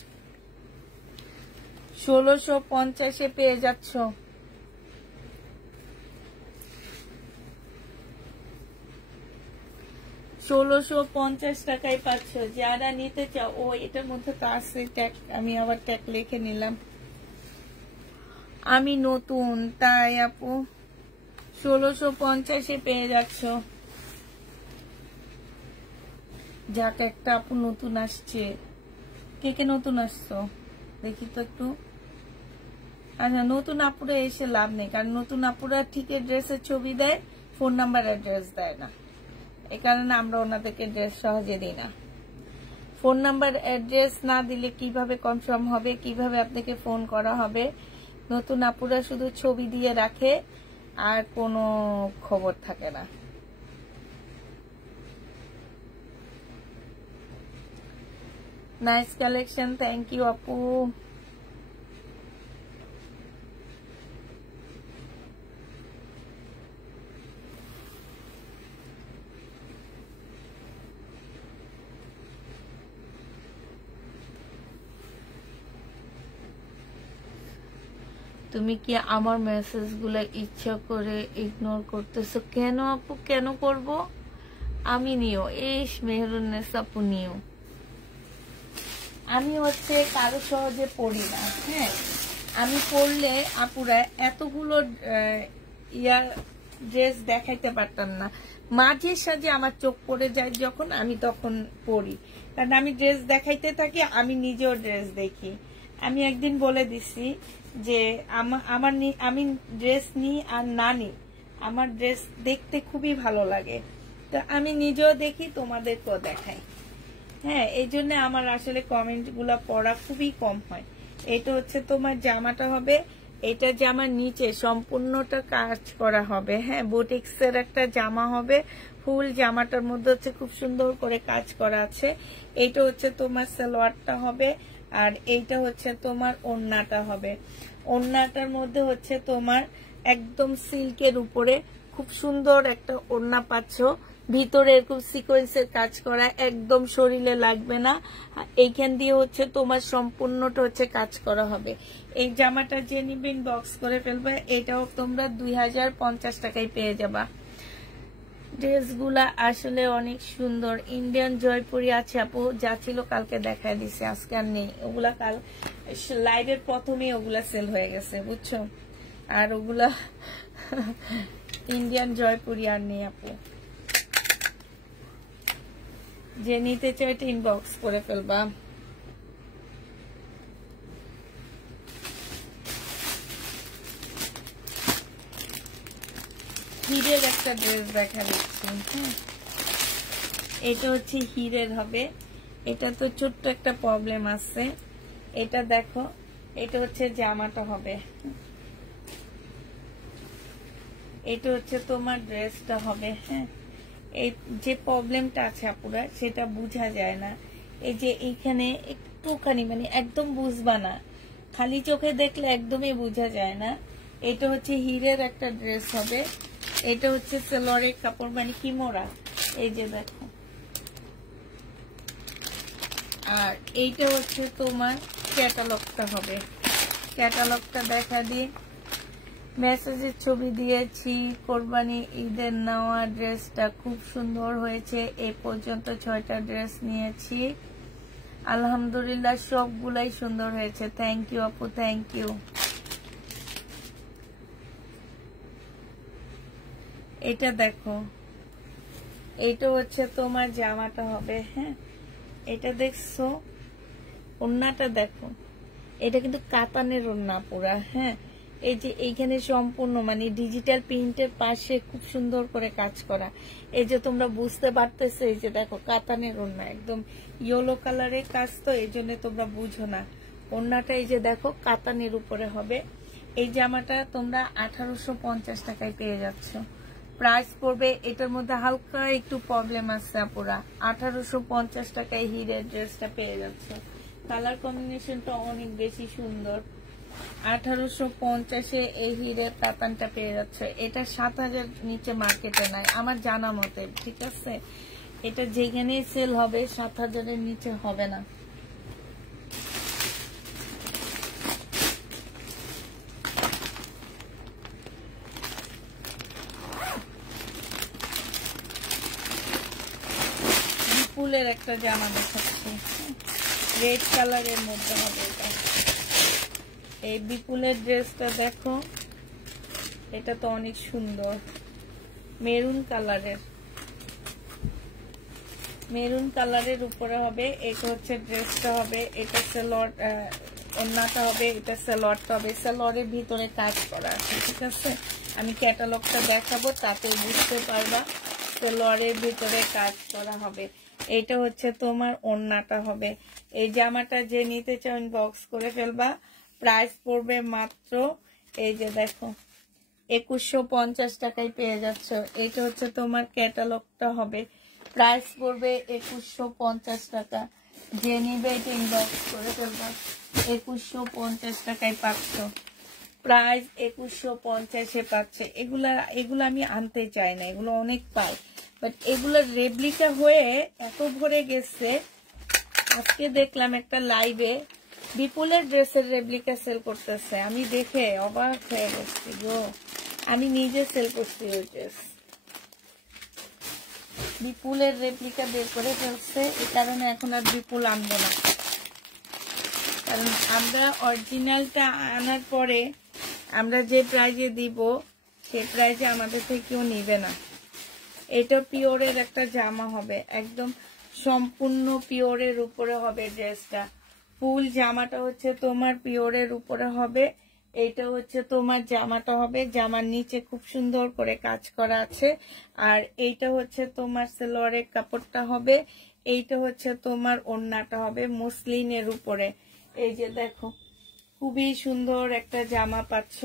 1650-এ পেয়ে যাচ্ছ। 1650 টাকায় পাচ্ছ। যারা নিতে চাও, ও এটার মধ্যে তো আছে ট্যাগ, আমি আবার ট্যাগ লিখে নিলাম। আমি নতুন তাই আপু 1650-এ পেয়ে যাচ্ছ। যাক, একটা আপু নতুন আসছে। কে কে নতুন আসছো দেখি তো একটু। আচ্ছা, নতুন আপুরা এসে লাভ নেই, কারণ নতুন আপুরা ঠিক ড্রেসের ছবি দেয়, ফোন নাম্বার অ্যাড্রেস দেয় না। এই কারণে আমরা ওনাদেরকে ড্রেস সহজে দিই না। ফোন নাম্বার অ্যাড্রেস না দিলে কিভাবে কনফার্ম হবে, কিভাবে আপনাকে ফোন করা হবে? নতুন আপুরা শুধু ছবি দিয়ে রাখে আর কোনো খবর থাকে না। নাইস কালেকশন, থ্যাংক ইউ আপু। তুমি কি আমার মেসেজ গুলা ইচ্ছা করে ইগনোর করতেছো? কেন আপু, কেন করব? আমি নিও এস মেহরুন্নেস আপু নিও। আমি হচ্ছে কারো সহজে পড়ি না। হ্যাঁ, আমি পড়লে আপুরা এতগুলো ড্রেস দেখাইতে পারতাম না। মাঝে সাঝে আমার চোখ পড়ে যায় যখন, আমি তখন পড়ি। কারণ আমি ড্রেস দেখাইতে থাকি, আমি নিজেও ড্রেস দেখি। আমি একদিন বলে দিছি যে আমি ড্রেস নিই আর না নিই, আমার ড্রেস দেখতে খুবই ভালো লাগে। তো আমি নিজেও দেখি, তোমাদেরকেও দেখাই। হ্যাঁ, এই জন্য আমার আসলে কমেন্ট গুলা পড়া খুবই কম হয়। এটা হচ্ছে তোমার জামাটা হবে, এটা জামার নিচে সম্পূর্ণটা কাজ করা হবে। হ্যাঁ, বুটিক্স এর একটা জামা হবে, ফুল জামাটার মধ্যে হচ্ছে খুব সুন্দর করে কাজ করা আছে। এইটা হচ্ছে তোমার সালোয়ারটা হবে, আর এইটা হচ্ছে তোমার ওড়নাটা হবে। ওড়নাটার মধ্যে হচ্ছে তোমার একদম সিল্কের উপরে খুব সুন্দর একটা ওড়না পাচ্ছ, ভিতরে এরকম সিকোয়েন্সের কাজ করা, একদম শরীরে লাগবে না। এইখান দিয়ে হচ্ছে তোমার সম্পূর্ণটা হচ্ছে কাজ করা হবে। এই জামাটা যে নিবে ইনবক্স করে ফেলবে। এটাও তোমরা 2050 টাকায় পেয়ে যাবা। ড্রেসগুলা আসলে অনেক সুন্দর। ইন্ডিয়ান জয়পুরি আছে আপু, যা ছিল কালকে দেখায় দিছে, আজকে আর নেই। ওগুলা কাল লাইভের প্রথমেই ওগুলা সেল হয়ে গেছে, বুঝছো? আর ওগুলা ইন্ডিয়ান জয়পুরি আর নেই আপু। যে নিতে চাই এটা ইনবক্স করে ফেলবা। হিরের একটা ড্রেস দেখা দিচ্ছি। এটা হচ্ছে হিরের হবে। এটা তো ছোট্ট একটা প্রবলেম আছে। এটা দেখো, এটা হচ্ছে জামাটা হবে, এটা হচ্ছে তোমার ড্রেসটা হবে। হ্যাঁ, এই যে প্রবলেমটা আছে আপুরা, সেটা বোঝা যায় না। এই যে এইখানে একটুখানি, মানে একদম বুঝবা না, খালি চোখে দেখলে একদমই বোঝা যায় না। এটা হচ্ছে হিরের একটা ড্রেস হবে। এটা হচ্ছে সালোয়ারের কাপড়, মানে কিমোরা। এই যে দেখো, আর এইটা হচ্ছে তোমার ক্যাটালগটা হবে। ক্যাটালগটা দেখা দিয়ে মেসেজের ছবি দিয়েছি। কোরবানি ঈদের নেওয়া ড্রেসটা খুব সুন্দর হয়েছে। এই পর্যন্ত 6টা ড্রেস নিয়েছি, আলহামদুলিল্লাহ সবগুলাই সুন্দর হয়েছে। থ্যাংক ইউ আপু, থ্যাংক ইউ। এটা দেখো, এটা হচ্ছে তোমার জামাটা হবে। হ্যাঁ, এটা দেখছো, ওড়নাটা দেখো, এটা কিন্তু কাতানের ওড়না পুরা। হ্যাঁ, এই যে এইখানে সম্পূর্ণ মানে ডিজিটাল প্রিন্টের পাশে খুব সুন্দর করে কাজ করা। এই যে তোমরা বুঝতে পারতেছো, এই যে দেখো কাতানের ওড়না একদম ইয়েলো কালারের কাজ, তো এই জন্য তোমরা বুঝো না। ওড়নাটা এই যে দেখো কাতানের উপরে হবে। এই জামাটা তোমরা 1850 টাকায় পেয়ে যাচ্ছ। প্রাইস পড়বে, এটার মধ্যে হালকা একটু প্রবলেম আছে আপুরা, 1850 টাকায় হিরের ড্রেসটা পেয়ে যাচ্ছে। কালার কম্বিনেশনটা অনেক বেশি সুন্দর। 1850-এ এই হিরের কাতানটা পেয়ে যাচ্ছে। এটা 7000 নিচে মার্কেটে নাই আমার জানা মতে, ঠিক আছে? এটা যেখানে সেল হবে 7000-এর নিচে হবে না। বিপুলের একটা জামা দেখাচ্ছি, রেড কালারের মধ্যে হবে এটা। এই বিপুলের ড্রেসটা দেখো, এটা তো অনেক সুন্দর, মেরুন কালারের, মেরুন কালারের উপরে হবে। এটা হচ্ছে ড্রেসটা হবে, এটা সেলর ওড়নাটা হবে, এটা সেলরটা হবে। সেলরের ভিতরে কাজ করা আছে, ঠিক আছে? আমি ক্যাটালগটা দেখাবো, তাতে বুঝতে পারবা। সেলরের ভিতরে কাজ করা হবে। এটা হচ্ছে তোমার ওড়নাটা হবে। এই জামাটা যে নিতে চাও ইনবক্স করে ফেলবা। প্রাইস পড়বে মাত্র, এই যে দেখো 2150 টাকায় পেয়ে যাচ্ছ। এটা হচ্ছে তোমার ক্যাটালগটা হবে। প্রাইস পড়বে 2150 টাকা। যে নিবে এটা ইনবক্স করে ফেলবা। 2150 টাকায় পাচ্ছ। প্রাইস 2150-এ পাচ্ছে। এগুলা আমি আনতে চাই না, এগুলো অনেক পাই, বাট এগুলো রেপ্লিকা হয়ে এত ভরে গেছে। আজকে দেখলাম একটা লাইভে বিপুলের ড্রেসের রেপ্লিকা সেল করতেছে, আমি দেখে অবাক হয়ে গেছি গো। আমি নিজে সেল করছি ওই ড্রেস, বিপুলের রেপ্লিকা বের করে ফেলছে। এই কারণে এখন আর বিপুল আনবো না, কারণ আমরা অরিজিনালটা আনার পরে আমরা যে প্রাইজে দিব সেই প্রাইজে আমাদের থেকে কেউ নিবে না। এটা পিওরের একটা জামা হবে, একদম সম্পূর্ণ পিওরের উপরে হবে ড্রেসটা। ফুল জামাটা হচ্ছে তোমার পিওরের উপরে হবে। এইটা হচ্ছে তোমার জামাটা হবে, জামার নিচে খুব সুন্দর করে কাজ করা আছে। আর এইটা হচ্ছে তোমার সেলোয়ারের কাপড়টা হবে। এইটা হচ্ছে তোমার ওড়নাটা হবে মসলিনের উপরে। এই যে দেখো খুবই সুন্দর একটা জামা পাচ্ছ,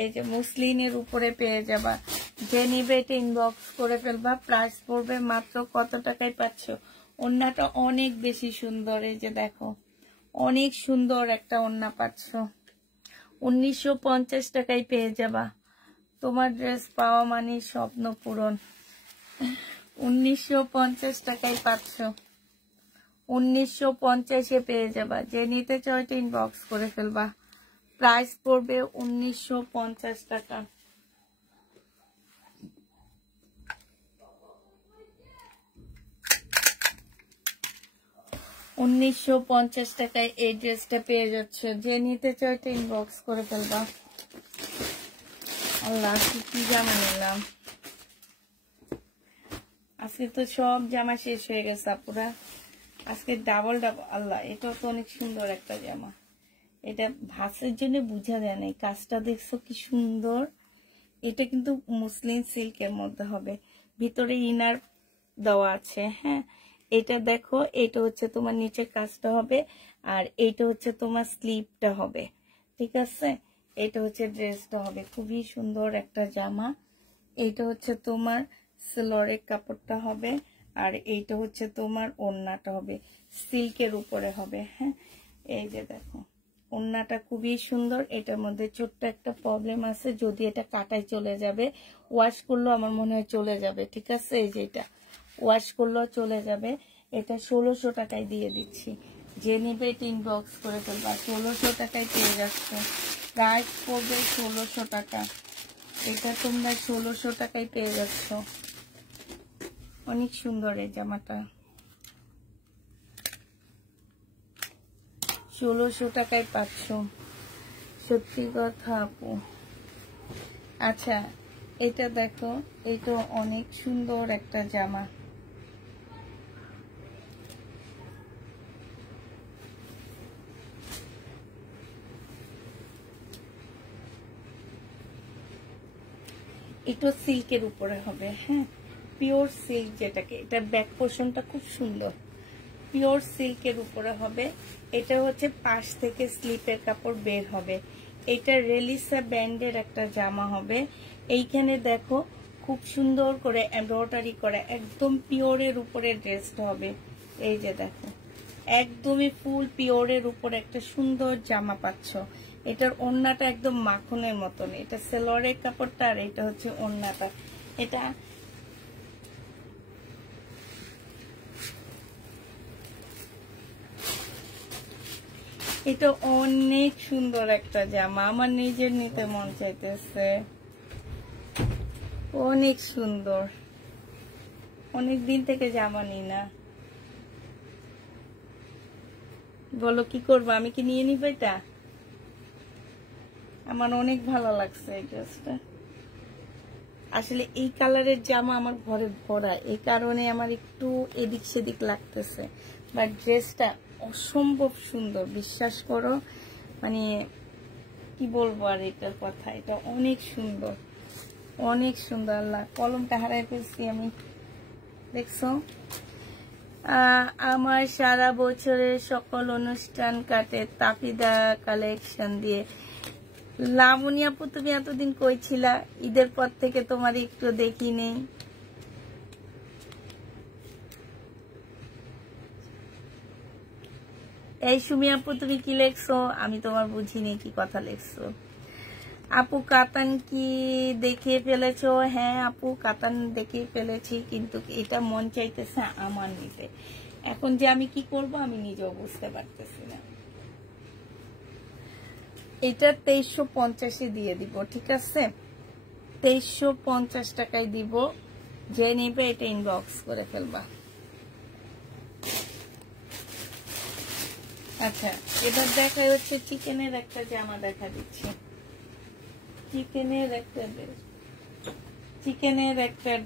এই যে মসলিনের উপরে পেয়ে যাবা। যে নিবে এটা ইনবক্স করে ফেলবা। প্রাইস পড়বে মাত্র কত টাকায় পাচ্ছ? ওড়নাটা অনেক বেশি সুন্দর, এই যে দেখো অনেক সুন্দর একটা ওড়না পাচ্ছ। 1950 টাকায় পেয়ে যাবা। তোমার ড্রেস পাওয়া মানে স্বপ্ন পূরণ। 1950 টাকায় পাচ্ছ, 1950-এ পেয়ে যাবা। যে নিতে চাও এটা ইনবক্স করে ফেলবা। প্রাইস পড়বে 1950 টাকা। $1950 টাকায় এই ড্রেসটা পেয়ে যাচ্ছে। যে নিতে চাও এটা ইনবক্স করে ফেলবা। আল্লাহ কি জামা নিলাম আজকে, তো সব জামা শেষ হয়ে গেছে আপুরা। আজকে ডাবল ডাবল। আল্লাহ এটাও তো অনেক সুন্দর একটা জামা। এটা ভাঁজের জন্য বোঝা যায় না, কাজটা দেখছো কি সুন্দর। এটা কিন্তু মুসলিম সিল্কের মধ্যে হবে, ভিতরে ইনার দেওয়া আছে। হ্যাঁ, এটা দেখো, এটা হচ্ছে তোমার নিচে কাজটা হবে, আর এইটা হচ্ছে তোমার স্লিভটা হবে, ঠিক আছে? এটা হচ্ছে ড্রেসটা হবে, খুবই সুন্দর একটা জামা। এইটা হচ্ছে তোমার সেলোয়ারের কাপড়টা হবে, আর এইটা হচ্ছে তোমার ওড়নাটা হবে, সিল্কের উপরে হবে। হ্যাঁ, এই যে দেখো ওড়নাটা খুবই সুন্দর। এটার মধ্যে ছোট্ট একটা প্রবলেম আছে, যদি এটা কাটায় চলে যাবে, ওয়াশ করলেও আমার মনে হয় চলে যাবে, ঠিক আছে? এই যে এটা ওয়াশ করলেও চলে যাবে। এটা 1600 টাকায় দিয়ে দিচ্ছি। যে নিবে এটা ইনবক্স করে ফেলবা। 1600 টাকায় পেয়ে যাচ্ছ। প্রাইস পড়বে 1600 টাকা। এটা তোমরা 1600 টাকায় পেয়ে যাচ্ছ। অনেক সুন্দর এই জামাটা, 1600 টাকায় পাচ্ছ। সত্যি কথা আপু। আচ্ছা এটা দেখো, এটা অনেক সুন্দর একটা জামা। এটা সিল্কের উপরে হবে, হ্যাঁ, পিওর সিল্ক যেটাকে, এটার ব্যাক পোর্শনটা খুব সুন্দর, পিওর সিল্কের উপরে হবে। এটা হচ্ছে পাশ থেকে স্লিপের কাপড় বের হবে। এটা রেলিসা ব্যান্ডের একটা জামা হবে। এইখানে দেখো খুব সুন্দর করে এমব্রয়ডারি করা, একদম পিওরের উপরে ড্রেসটা হবে। এই যে দেখো একদমই ফুল পিওরের উপরে একটা সুন্দর জামা পাচ্ছ। এটার ওড়নাটা একদম মাখনের মতন, এটা সেলোয়ারের কাপড়টা আর এটা হচ্ছে ওড়নাটা। এটা অনেক সুন্দর একটা জামা, আমার নিজের নিতে মন চাইতেছে, অনেক সুন্দর। অনেক দিন থেকে জামা নি না, বলো কি করবো, আমি কি নিয়ে নিব? এটা আমার অনেক ভালো লাগছে এই ড্রেসটা। আসলে এই কালারের জামা আমার ঘরে ভরা, এই কারণে আমার একটু এদিক সেদিক লাগতেছে, বাট ড্রেসটা অসম্ভব সুন্দর, বিশ্বাস করো। মানে কি বলবো আর এটার কথা, এটা অনেক সুন্দর, অনেক সুন্দর। আল্লাহ, কলমটা হারাই ফেলছি আমি, দেখছো? আমার সারা বছরের সকল অনুষ্ঠান কাটে তাফিদা কালেকশন দিয়ে। লাবণী আপু, তুমি এতদিন কই ছিলা? ঈদের পর থেকে তোমার একটু দেখি নেই। এই সুমি আপু, তুমি কি লেখছো? আমি তোমার বুঝিনি কি কথা লেখছো। আপু কাতান কি দেখে ফেলেছো? হ্যাঁ আপু, কাতান দেখে ফেলেছি, কিন্তু এটা মন চাইতেছে আমার নিতে। এখন যে আমি কি করব আমি নিজেও বুঝতে পারতেছি না। এটা 2350 দিয়ে দিব, ঠিক আছে? 2350 টাকায় দিব। যে নিবে এটা ইনবক্স করে ফেলবা। আচ্ছা, এবার দেখা হচ্ছে চিকেনের একটা জামা দেখা দিচ্ছে, চিকেনের একটা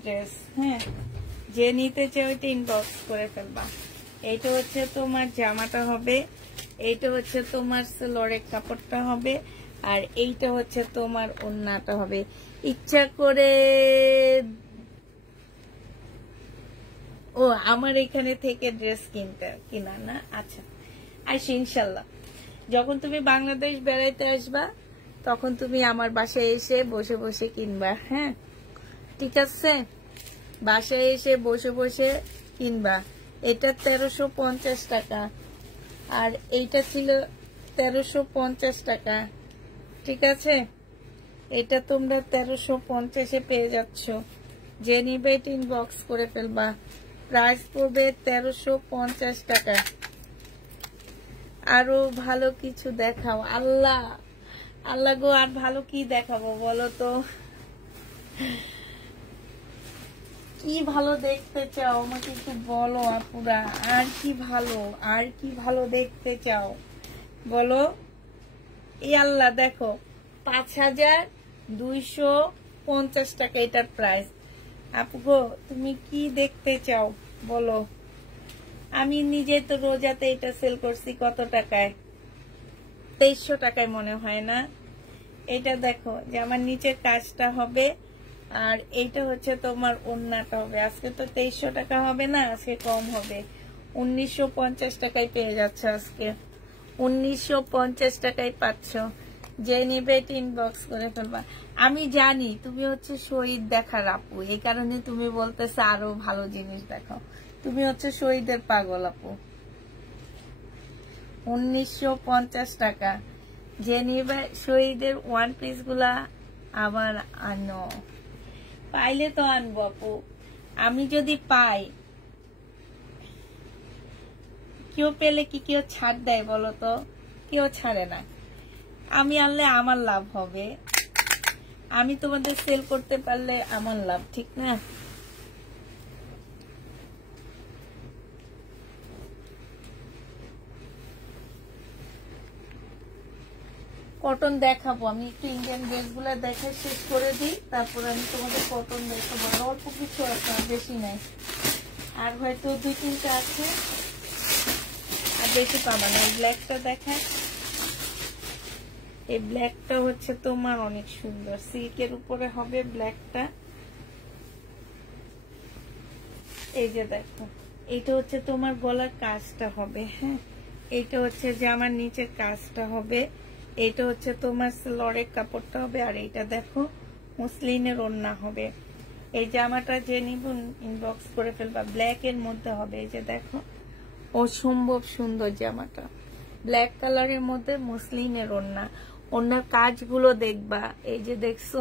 ড্রেস, হ্যাঁ, যে নিতে চাই ওইটা ইনবক্স করে ফেলবা। এইটা হচ্ছে তোমার জামাটা হবে, এইটা হচ্ছে তোমার সেলোয়ারের কাপড়টা হবে, আর এইটা হচ্ছে তোমার ওড়নাটা হবে। ইচ্ছা করে ও আমার এখানে থেকে ড্রেস কিনা না? আচ্ছা, আসি ইনশাল্লাহ। যখন তুমি বাংলাদেশ বেড়াইতে আসবা তখন তুমি আমার বাসায় এসে বসে বসে কিনবা, হ্যাঁ, ঠিক আছে? বাসায় এসে বসে বসে কিনবা। এটা 1350 টাকা, আর এইটা ছিল 1350 টাকা, ঠিক আছে? এটা তোমরা 1350-এ পেয়ে যাচ্ছ। যে নিবে এটা ইনবক্স করে ফেলবা। প্রাইস পড়বে 1350 টাকা। আরো ভালো কিছু দেখাও। আল্লাহ আল্লাহ গো, আর ভালো কি দেখাবো বলো তো? কি ভালো দেখতে চাও আমাকে একটু বলো আপুরা, আর কি ভালো দেখতে চাও বলো? এই আল্লাহ, দেখো 5250 টাকা এটার প্রাইস। আপু গো, তুমি কি দেখতে চাও বলো? আমি নিজে তো রোজাতে এটা সেল করছি কত টাকায়? 2300 টাকায় মনে হয় না? এটা দেখো যে আমার নিচের কাজটা হবে, আর এইটা হচ্ছে তোমার ওড়নাটা হবে। আজকে তো 2300 টাকা হবে না, আজকে কম হবে, 1950 টাকায় পেয়ে যাচ্ছে। আজকে 1950 টাকায় পাচ্ছ। যে নিবে এটা ইনবক্স করে ফেলবা। আমি জানি তুমি হচ্ছে শহীদ দেখার আপু, এই কারণে তুমি বলতেছে আরো ভালো জিনিস দেখাও। তুমি হচ্ছে শহীদের পাগল আপু। 1950 টাকা। যে নিবে শহীদের ওয়ান পিস গুলা আবার আনো, পাইলে তো আনবো আপু। আমি যদি পাই, কেউ পেলে কি কেউ ছাড় দেয় বলো তো? কেউ ছাড়ে না। আমি আনলে আমার লাভ হবে, আমি তোমাদের সেল করতে পারলে আমার লাভ, ঠিক না? কটন দেখাবো আমি, একটু ইন্ডিয়ান ড্রেস গুলা দেখা শেষ করে দিই, তারপর আমি তোমাদের কটন দেখাবো। অল্প কিছু আছে, বেশি নাই, আর হয়তো 2-3টা আছে, আর বেশি পাবা না। ব্ল্যাকটা দেখায়, এই ব্ল্যাকটা হচ্ছে তোমার অনেক সুন্দর, সিল্কের উপরে হবে ব্ল্যাকটা। এই যে দেখো, এইটা হচ্ছে তোমার গলার কাজটা হবে, হ্যাঁ, এইটা হচ্ছে জামার নিচের কাজটা হবে, এইটা হচ্ছে তোমার লরের কাপড়টা হবে, আর এইটা দেখো মুসলিনের ওড়না হবে। এই জামাটা যে নিব ইনবক্স করে ফেলবা, ব্ল্যাক এর মধ্যে হবে। এই যে দেখো অসম্ভব সুন্দর জামাটা, ব্ল্যাক কালারের মধ্যে মুসলিনের ওড়না, ওড়নার কাজগুলো দেখবা। এই যে দেখছো,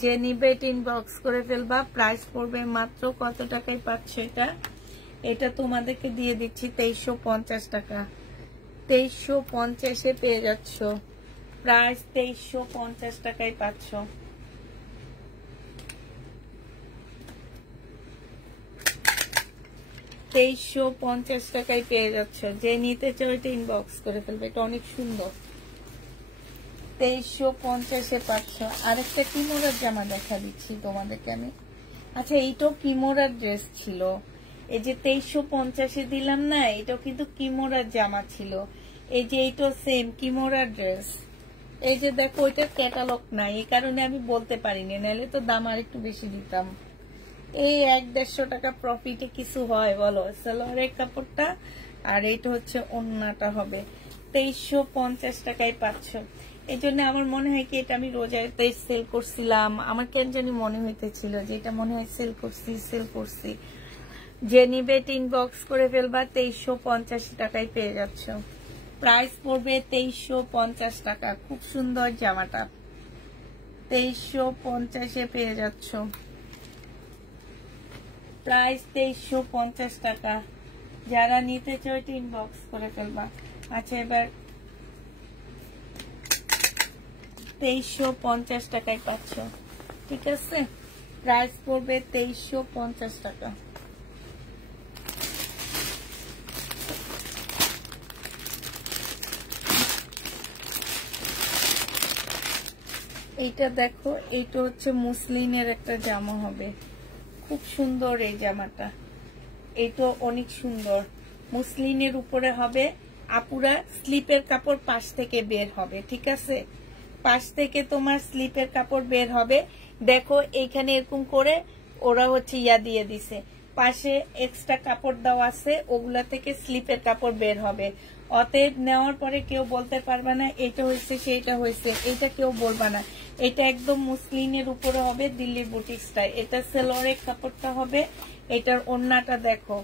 যে নিবে ইনবক্স করে ফেলবা। প্রাইস পড়বে মাত্র কত টাকায় পাচ্ছ এটা? এটা তোমাদেরকে দিয়ে দিচ্ছি 2350 টাকা। 2350-এ পেয়ে যাচ্ছ, প্রাইস 2350 টাকায় পাচ্ছ। টাকায় পেয়ে যাচ্ছ। যে নিতে চাও এটা ইনবক্স করে ফেলবে, এটা অনেক সুন্দর। 2350-এ পাচ্ছ। আরেকটা কিমোরার জামা দেখা দিচ্ছি তোমাদেরকে আমি। আচ্ছা, এইটাও কিমোরার ড্রেস ছিল। এই যে 2350-এ দিলাম না, এটাও কিন্তু কিমোরার জামা ছিল। এই যে এইটাও সেম কিমোরার ড্রেস। এই যে দেখো, ওইটার ক্যাটালগ নাই, এই কারণে আমি বলতে পারিনি, নাহলে তো দাম আর একটু বেশি দিতাম। এই 100-150 টাকা প্রফিটে কিছু হয় বলো? সালোয়ারের কাপড়টা আর এইটা হচ্ছে ওড়নাটা হবে। 2350 টাকায় পাচ্ছ। এই জন্য আমার মনে হয় কি, এটা আমি রোজাতে সেল করছিলাম, আমার কেন জানি মনে হইতেছিল যে এটা মনে হয় সেল করছি। যে নিবে ইনবক্স করে ফেলবা, 2350 টাকায় পেয়ে যাচ্ছ। প্রাইস পড়বে 2350 টাকা। খুব সুন্দর জামাটা, 2350-এ পেয়ে যাচ্ছ। প্রাইস 2350 টাকা। যারা নিতে চাও এটা ইনবক্স করে ফেলবা। আচ্ছা, এবার 2350 টাকায় পাচ্ছ, ঠিক আছে? প্রাইস পড়বে 2350 টাকা। এইটা দেখো, এইটা হচ্ছে মুসলিনের একটা জামা হবে, খুব সুন্দর এই জামাটা। এইটা অনেক সুন্দর, মুসলিনের উপরে হবে। আপুরা স্লিপের কাপড় পাশ থেকে বের হবে, ঠিক আছে? পাশ থেকে তোমার স্লিপের কাপড় বের হবে। দেখো এইখানে এরকম করে ওরা হচ্ছে ইয়া দিয়ে দিছে, পাশে এক্সট্রা কাপড় দেওয়া আছে, ওগুলা থেকে স্লিপের কাপড় বের হবে। অতএব নেওয়ার পরে কেউ বলতে পারবে না এটা হয়েছে সেইটা হয়েছে, এটা কেউ বলবা না। এটা একদম মুসলিনের উপরে হবে, দিল্লির বুটিক স্টাইল। এটা সেলোয়ারের কাপড়টা হবে। এটার ওড়নাটা দেখো,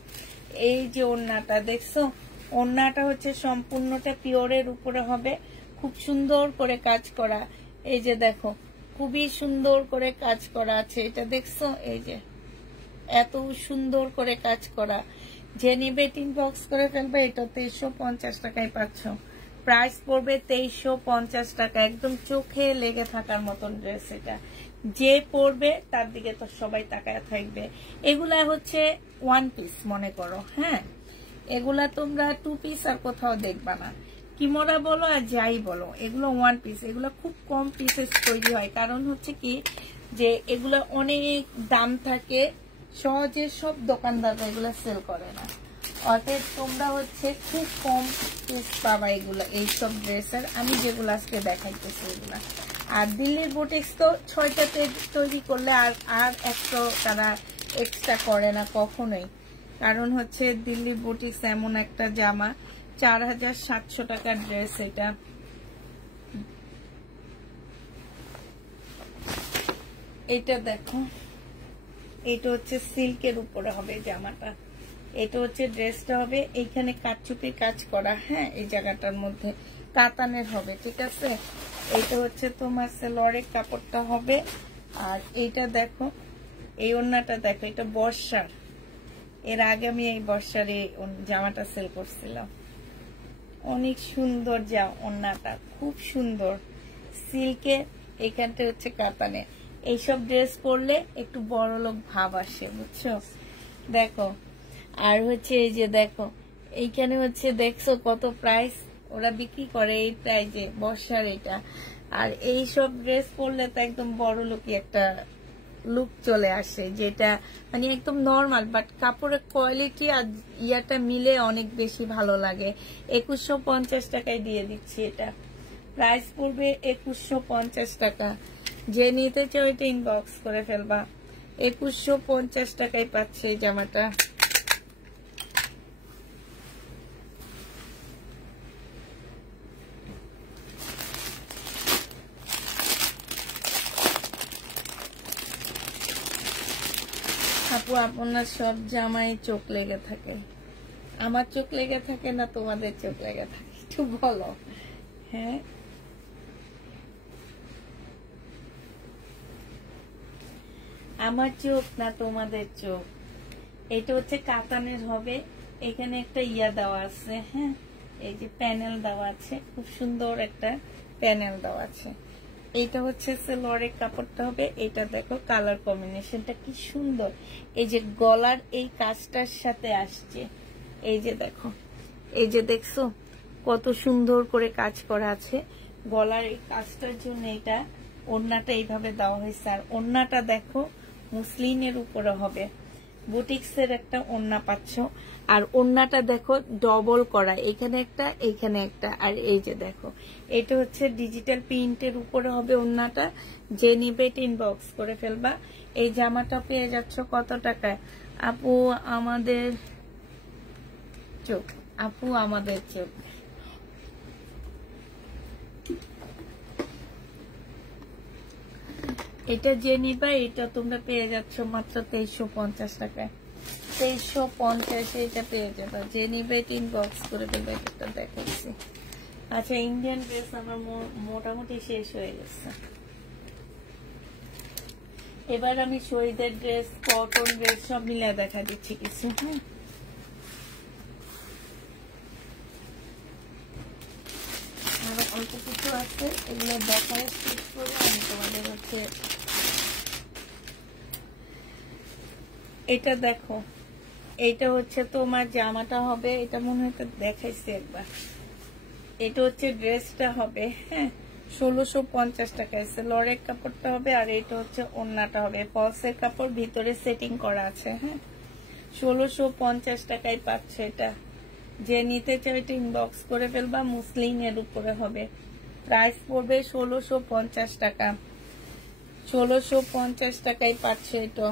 এই যে ওড়নাটা দেখছো, ওড়নাটা হচ্ছে সম্পূর্ণটা পিওরের উপরে হবে, খুব সুন্দর করে কাজ করা। এই যে দেখো, খুবই সুন্দর করে কাজ করা আছে, এটা দেখছো? এই যে এত সুন্দর করে কাজ করা। যে নিবে ইনবক্স করে ফেলবে, এটা 2350 টাকায় পাচ্ছ। প্রাইস পড়বে 2350 টাকা। একদম চোখে লেগে থাকার মতন ড্রেস এটা, যে পরবে তার দিকে তো সবাই তাকায় থাকবে। এগুলা হচ্ছে ওয়ান পিস মনে করো, হ্যাঁ, এগুলা তোমরা টু পিস আর কোথাও দেখবা না। কিমোরা বলো আর যাই বলো, এগুলো ওয়ান পিস। এগুলো খুব কম পিসেস তৈরি হয়, কারণ হচ্ছে কি যে এগুলো অনেক দাম থাকে, সহজে সব দোকানদাররা এগুলো সেল করে না। অতএব তোমরা হচ্ছে খুব কম পিস পাবা এগুলো, এইসব ড্রেসের। আমি যেগুলো আজকে দেখাইতেছি এগুলা। আর দিল্লির বুটিক্স তো 6টাতে তৈরি করলে আর একটা তারা এক্সট্রা করে না কখনোই। কারণ হচ্ছে দিল্লির বুটিক্স এমন একটা জামা, 4700 টাকার ড্রেস এটা। এটা দেখো, এটা হচ্ছে সিল্কের উপরে হবে জামাটা, এটা হচ্ছে ড্রেসটা হবে। এইখানে কাটচুপি কাজ করা, হ্যাঁ, এই জায়গাটার মধ্যে কাতানের হবে, ঠিক আছে? এটা হচ্ছে তোমার সেলোয়ারের কাপড়টা হবে। আর এইটা দেখো, এই ওড়নাটা দেখো, এটা বর্ষার। এর আগে আমি এই বর্ষার এই জামাটা সেল করছিলাম, অনেক সুন্দর ওড়নাটা, খুব সুন্দর সিল্কে, এখানটা হচ্ছে কাতানে। এইসব ড্রেস পরলে একটু বড় লোক ভাব আসে, বুঝছো? দেখো, আর হচ্ছে এই যে দেখো, এইখানে হচ্ছে দেখছো কত প্রাইস ওরা বিক্রি করে, এই প্রাইজে বর্ষার এটা। আর এইসব ড্রেস পরলে তো একদম বড় লোকই একটা লুক চলে আসে, যেটা মানে একদম নর্মাল, বাট কাপড়ের কোয়ালিটি আর ইয়াটা মিলে অনেক বেশি ভালো লাগে। 2150 টাকায় দিয়ে দিচ্ছি এটা। প্রাইস পড়বে 2150 টাকা। যে নিতে চাও এটা ইনবক্স করে ফেলবা। 2150 টাকায় পাচ্ছে এই জামাটা। আপু আপনার সব জামাই চোখ লেগে থাকে। আমার চোখ লেগে থাকে না তোমাদের চোখ লেগে থাকে? একটু বলো। হ্যাঁ, আমার চোখ না তোমাদের চোখ? এটা হচ্ছে কাতানের হবে। এখানে একটা ইয়া দেওয়া আছে, হ্যাঁ, এই যে প্যানেল দেওয়া আছে, খুব সুন্দর একটা প্যানেল দেওয়া আছে। এটা হচ্ছে সেলোয়ারের কাপড়টা হবে। এটা দেখো কালার কম্বিনেশনটা কি সুন্দর। এই যে গলার এই কাজটার সাথে আসছে, এই যে দেখো, এই যে দেখছো কত সুন্দর করে কাজ করা আছে। গলার এই কাজটার জন্য এটা ওড়নাটা এইভাবে দেওয়া হয়েছে। আর ওড়নাটা দেখো মুসলিনের উপরে হবে, বুটিক্সের একটা ওড়না পাচ্ছ। আর ওড়নাটা দেখো ডবল করা, এখানে একটা এখানে একটা। আর এই যে দেখো এটা হচ্ছে ডিজিটাল প্রিন্টের উপরে হবে ওড়নাটা। যে নিবে ইনবক্স করে ফেলবা। এই জামাটা পেয়ে যাচ্ছ কত টাকায়? আপু আমাদের চোখ, আপু আমাদের চোখ। এটা যে নিবা এটা তোমরা পেয়ে যাচ্ছ মাত্র 2350 টাকায়। 2350 এটা পেয়ে যাবে। যে নিবে ইনবক্স করে দেবে। এটা দেখাচ্ছি। আচ্ছা, ইন্ডিয়ান ড্রেস আমার মোটামুটি শেষ হয়ে গেছে। এবার আমি শহীদের ড্রেস, কটন ড্রেস সব মিলে দেখা দিচ্ছি কিছু। আরো অল্প কিছু আছে, এগুলো দেখায় শেষ করে আমি তোমাদের হচ্ছে। এটা দেখো, এইটা হচ্ছে তোমার জামাটা হবে। এটা মনে হয় দেখাইছি একবার। এটা হচ্ছে ড্রেসটা হবে, হ্যাঁ, 1650 টাকায়। সেলোয়ারের কাপড়টা হবে। আর এটা হচ্ছে ওড়নাটা হবে, ফলসের কাপড়, ভিতরে সেটিং করা আছে, হ্যাঁ। 1650 টাকায় পাচ্ছে এটা। যে নিতে চাও এটা ইনবক্স করে ফেলবা। মুসলিনের উপরে হবে। প্রাইস পড়বে 1650 টাকা। 1650 টাকায় পাচ্ছে এটা।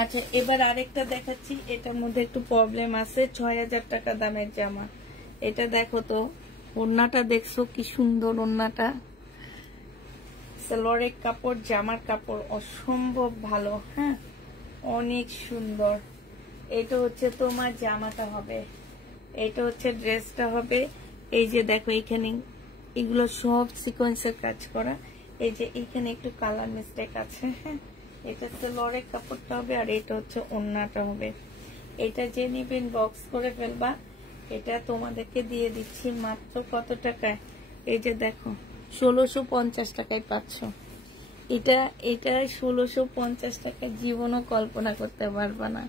আচ্ছা, এবার আরেকটা দেখাচ্ছি। এটার মধ্যে একটু প্রবলেম আছে। 6000 টাকা দামের জামা। এটা দেখো তো, ওড়নাটা দেখছো কি সুন্দর ওড়নাটা। সালোয়ারের কাপড়, জামার কাপড় অসম্ভব ভালো, হ্যাঁ, অনেক সুন্দর। এটা হচ্ছে তোমার জামাটা হবে। এটা হচ্ছে ড্রেসটা হবে। এই যে দেখো এখানে এগুলো সব সিকোয়েন্সের কাজ করা। এই যে এখানে একটু কালার মিস্টেক আছে, হ্যাঁ। এটা সালোয়ারের কাপড়টা হবে। আর এটা হচ্ছে ওড়নাটা হবে। এটা যে নিবেন বক্স করে ফেলবা। এটা তোমাদেরকে দিয়ে দিচ্ছি মাত্র কত টাকায়? এই যে দেখো 1650 টাকায় পাচ্ছ। এটা 1650 টাকা জীবনও কল্পনা করতে পারবা না,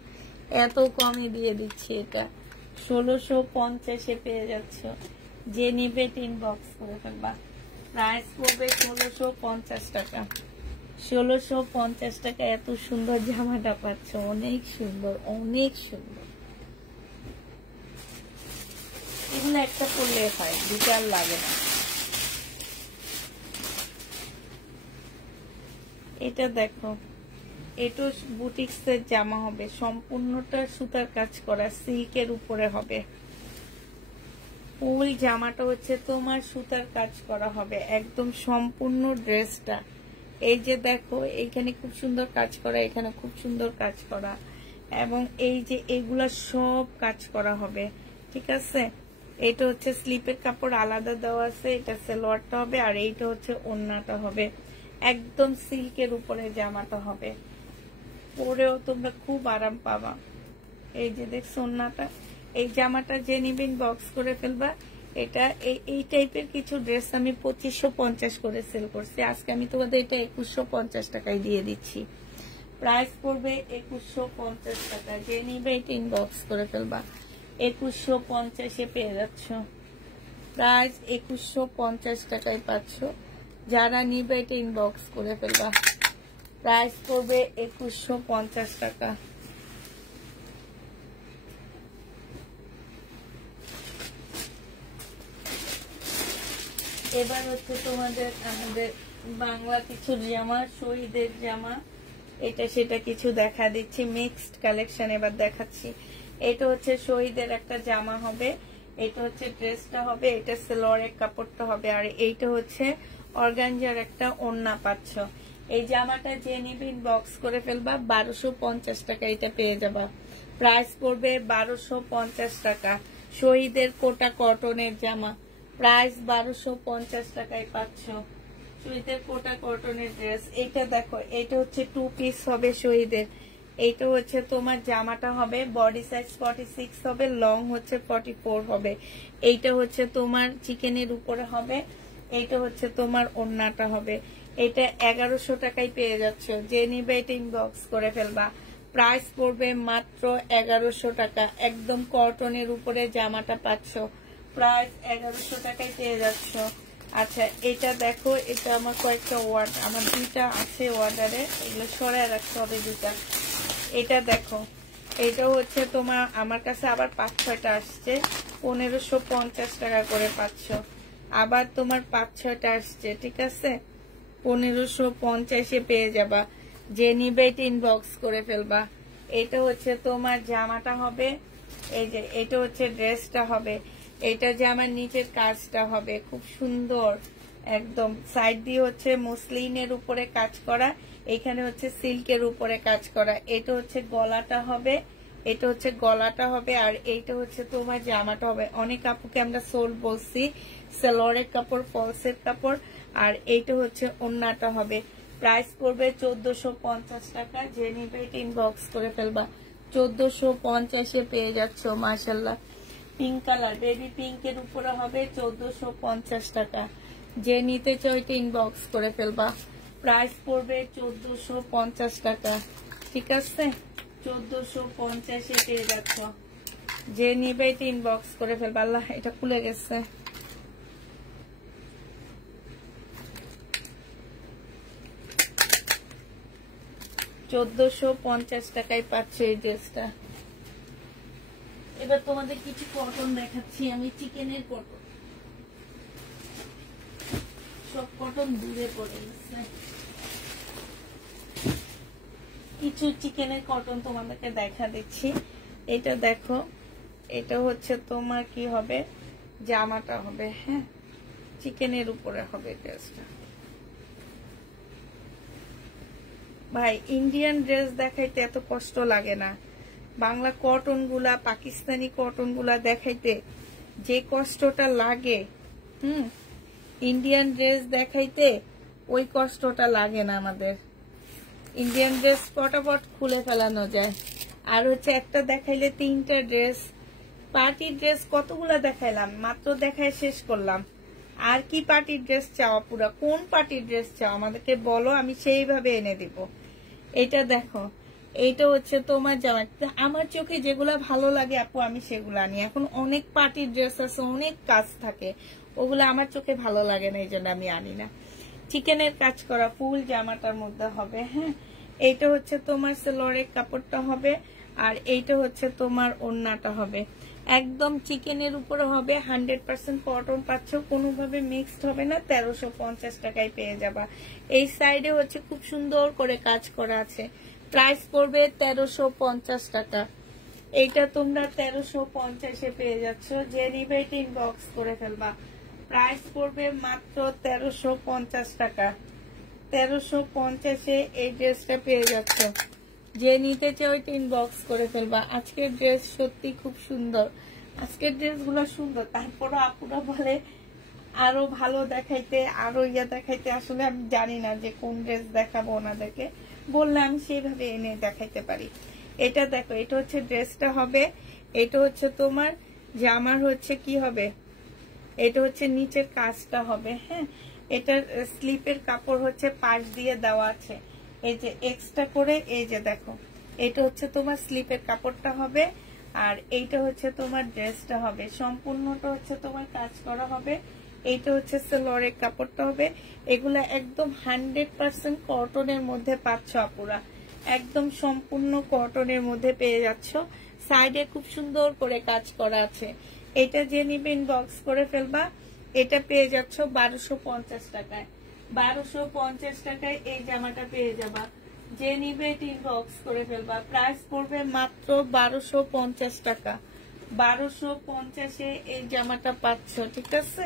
এত কমই দিয়ে দিচ্ছি। এটা 1650-এ পেয়ে যাচ্ছ। যে নিবে ইনবক্স করে ফেলবা। প্রাইস পড়বে 1650 টাকা। 1650 টাকা এত সুন্দর জামাটা পাচ্ছ। অনেক সুন্দর, অনেক সুন্দর। এগুলো একটা পরলে হয়, দুটো আর লাগে না। এটা দেখো, এটা বুটিক্সের জামা হবে। সম্পূর্ণটা সুতার কাজ করা, সিল্কের উপরে হবে। ফুল জামাটা হচ্ছে তোমার সুতার কাজ করা হবে একদম সম্পূর্ণ ড্রেসটা। এই যে দেখো এইখানে খুব সুন্দর কাজ করা, এখানে খুব সুন্দর কাজ করা, এবং এই যে এগুলা সব কাজ করা হবে, ঠিক আছে। এটা হচ্ছে স্লিপের কাপড় আলাদা দেওয়া আছে। এটা সালোয়ারটা হবে। আর এইটা হচ্ছে ওড়নাটা হবে। একদম সিল্কের উপরে জামাটা হবে। পরেও তোমরা খুব আরাম পাবা। এই যে দেখছো ওড়নাটা। এই জামাটা যে নিবেন বক্স করে ফেলবা। এটা এই টাইপের কিছু ড্রেস আমি 2550 করে সেল করছি। আজকে আমি তোমাদের এটা 2150 টাকায় দিয়ে দিচ্ছি। প্রাইস পড়বে 2150 টাকা। যে নিবে এটা ইনবক্স করে ফেলবা। 2150-এ পেয়ে যাচ্ছ। প্রাইস 2150 টাকায় পাচ্ছ। যারা নিবে এটা ইনবক্স করে ফেলবা। প্রাইস পড়বে 2150 টাকা। এবার হচ্ছে তোমাদের আমাদের বাংলা কিছু জামা, শহীদের জামা, এটা সেটা কিছু দেখা দিচ্ছি। মিক্সড কালেকশন এবার দেখাচ্ছি। এটা হচ্ছে শহীদের একটা জামা হবে, এটা হচ্ছে ড্রেসটা হবে, এটা সেলোয়ারের কাপড়টা হবে, আর এইটা হচ্ছে অর্গানজার একটা ওড়না পাচ্ছ। এই জামাটা যে নিবে ইনবক্স করে ফেলবা, 1250 টাকা এটা পেয়ে যাবা। প্রাইস পড়বে 1250 টাকা। শহীদের কোটা কটনের জামা, প্রাইস 1250 টাকায় পাচ্ছ। শহীদের কোটা কটনের ড্রেস, এইটা দেখো, এটা হচ্ছে 2 পিস হবে শহীদের। এইটা হচ্ছে তোমার জামাটা হবে, বডি সাইজ 46 হবে, লং হচ্ছে 44 হবে। এইটা হচ্ছে তোমার চিকেনের উপরে হবে, এইটা হচ্ছে তোমার ওড়নাটা হবে। এটা 1100 টাকায় পেয়ে যাচ্ছ। যে নিবে এটা ইনবক্স করে ফেলবা। প্রাইস পড়বে মাত্র 1100 টাকা। একদম কটনের উপরে জামাটা পাচ্ছ, প্রাইস 1100 টাকায় পেয়ে যাচ্ছ। আচ্ছা, এটা দেখো, এটা আমার কয়েকটা ওয়ার্ড, আমার 2টা আছে অর্ডারে, এগুলো সরায় রাখতে হবে 2টা। এটা দেখো, এটা হচ্ছে তোমার আমার কাছে আবার 5-6টা আসছে, 1550 টাকা করে পাচ্ছ। আবার তোমার 5-6টা আসছে, ঠিক আছে, 1550-এ পেয়ে যাবা। যে নিবে এটা ইনবক্স করে ফেলবা। এটা হচ্ছে তোমার জামাটা হবে, এই যে এটা হচ্ছে ড্রেসটা হবে। এটা জামার নিচের কাজটা হবে খুব সুন্দর, একদম সাইড দিয়ে হচ্ছে মসলিনের উপরে কাজ করা, এখানে হচ্ছে সিল্কের উপরে কাজ করা। এটা হচ্ছে গলাটা হবে, এটা হচ্ছে গলাটা হবে, আর এইটা হচ্ছে তোমার জামাটা হবে। অনেক আপুকে আমরা সোল বলছি, সেলোয়ারের কাপড়, ফলসের কাপড়, আর এইটা হচ্ছে ওড়নাটা হবে। প্রাইস পড়বে 1450 টাকা। যে নিবে এটা ইনবক্স করে ফেলবা। 1450-এ পেয়ে যাচ্ছ। মাশাআল্লাহ, পিঙ্ক কালার, বেবি পিঙ্কের উপরে হবে 1450 টাকা। যে নিতে চাও এটা ইনবক্স করে ফেলবা। প্রাইস পড়বে 1450 টাকা, ঠিক আছে, 1450-এ পেয়ে যাচ্ছ। যে নিবে এটা ইনবক্স করে ফেলবা। আল্লাহ, এটা খুলে গেছে। 1450 টাকায় পাচ্ছ এই ড্রেসটা। এবার তোমাদের কিছু কটন দেখাচ্ছি আমি, চিকেনের কটন। সব কটন দূরে পড়ে গেছে, কিছু চিকেনের কটন তোমাদেরকে দেখা দিচ্ছি। এটা দেখো, এটা হচ্ছে তোমার কি হবে, জামাটা হবে, হ্যাঁ, চিকেনের উপরে হবে ড্রেসটা। ভাই, ইন্ডিয়ান ড্রেস দেখাইতে এত কষ্ট লাগে না, বাংলা কটন গুলা, পাকিস্তানি কটন গুলা দেখাইতে যে কষ্টটা লাগে, ইন্ডিয়ান ড্রেস দেখাইতে ওই কষ্টটা লাগে না আমাদের। ইন্ডিয়ান ড্রেস পটাপট খুলে ফেলানো যায়। আর হচ্ছে একটা দেখাইলে 3টা ড্রেস, পার্টির ড্রেস কতগুলা দেখাইলাম, মাত্র দেখায় শেষ করলাম। আর কি পার্টির ড্রেস চাও পুরা, কোন পার্টির ড্রেস চাও আমাদেরকে বলো, আমি সেইভাবে এনে দিব। এটা দেখো, এইটা হচ্ছে তোমার জামা। আমার চোখে যেগুলা ভালো লাগে আপু আমি সেগুলো আনি। এখন অনেক পার্টির ড্রেস আছে, অনেক কাজ থাকে, ওগুলো আমার চোখে ভালো লাগে না, এই জন্য আমি আনি না। চিকেনের কাজ করা ফুল জামাটার মধ্যে হবে, হ্যাঁ। এইটা হচ্ছে তোমার সেলোয়ারের কাপড়টা হবে, আর এইটা হচ্ছে তোমার ওড়নাটা হবে। একদম চিকেনের উপরে হবে, 100% কটন পাচ্ছ, কোনোভাবে মিক্সড হবে না। 1350 টাকায় পেয়ে যাবা। এই সাইডে হচ্ছে খুব সুন্দর করে কাজ করা আছে। প্রাইস পড়বে 1350 টাকা। এইটা তোমরা 1350-এ পেয়ে যাচ্ছ। যে নিবে এটা ইনবক্স করে ফেলবা। প্রাইস পড়বে মাত্র 1350 টাকা। 1350-এ এই ড্রেসটা পেয়ে যাচ্ছ। যে নিতে চাও এটা ইনবক্স করে ফেলবা। আজকের ড্রেস সত্যি খুব সুন্দর, আজকের ড্রেসগুলো সুন্দর। তারপরও আপুরা বলে আরো ভালো দেখাইতে, আরো দেখাইতে। আসলে আমি জানি না যে কোন ড্রেস দেখাবো ওনাদেরকে, বললে আমি সেইভাবে এনে দেখাইতে পারি। এটা দেখো, এটা হচ্ছে ড্রেসটা হবে, এটা হচ্ছে তোমার জামার হচ্ছে কি হবে, এটা হচ্ছে নিচের কাজটা হবে, হ্যাঁ। এটার স্লিপের কাপড় হচ্ছে পাশ দিয়ে দেওয়া আছে, এই যে এক্সট্রা করে, এই যে দেখো, এটা হচ্ছে তোমার স্লিপের কাপড়টা হবে, আর এইটা হচ্ছে তোমার ড্রেসটা হবে। সম্পূর্ণটা হচ্ছে তোমার কাজ করা হবে। এইটা হচ্ছে সেলোয়ারের কাপড়টা হবে। এগুলা একদম 100% কটনের মধ্যে পাচ্ছ আপুরা, একদম সম্পূর্ণ কটনের মধ্যে পেয়ে যাচ্ছ। সাইডে খুব সুন্দর করে কাজ করা আছে। এটা যে নিবে ইনবক্স করে ফেলবা। এটা পেয়ে যাচ্ছ 1250 টাকায়। 1250 টাকায় এই জামাটা পেয়ে যাবা। যে নিবে ইনবক্স করে ফেলবা। প্রাইস পড়বে মাত্র 1250 টাকা। 1250-এ এই জামাটা পাচ্ছ, ঠিক আছে?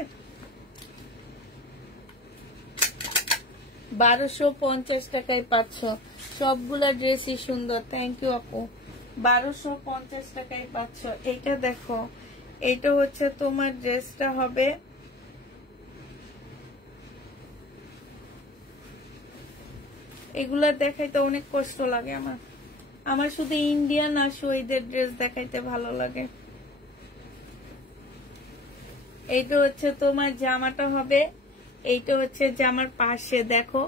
1250 টাকায় পাচ্ছ। সবগুলা ড্রেসই সুন্দর। থ্যাংক ইউ আপু। 1250 টাকায় পাচ্ছ। এইটা দেখো, এইটা হচ্ছে তোমার ড্রেসটা হবে এগুলা দেখাইতে অনেক কষ্ট লাগে আমার শুধু ইন্ডিয়ান আর শহীদের ড্রেস দেখাইতে ভালো লাগে। এইটা হচ্ছে তোমার জামাটা হবে, এইটা হচ্ছে জামার পাশে দেখো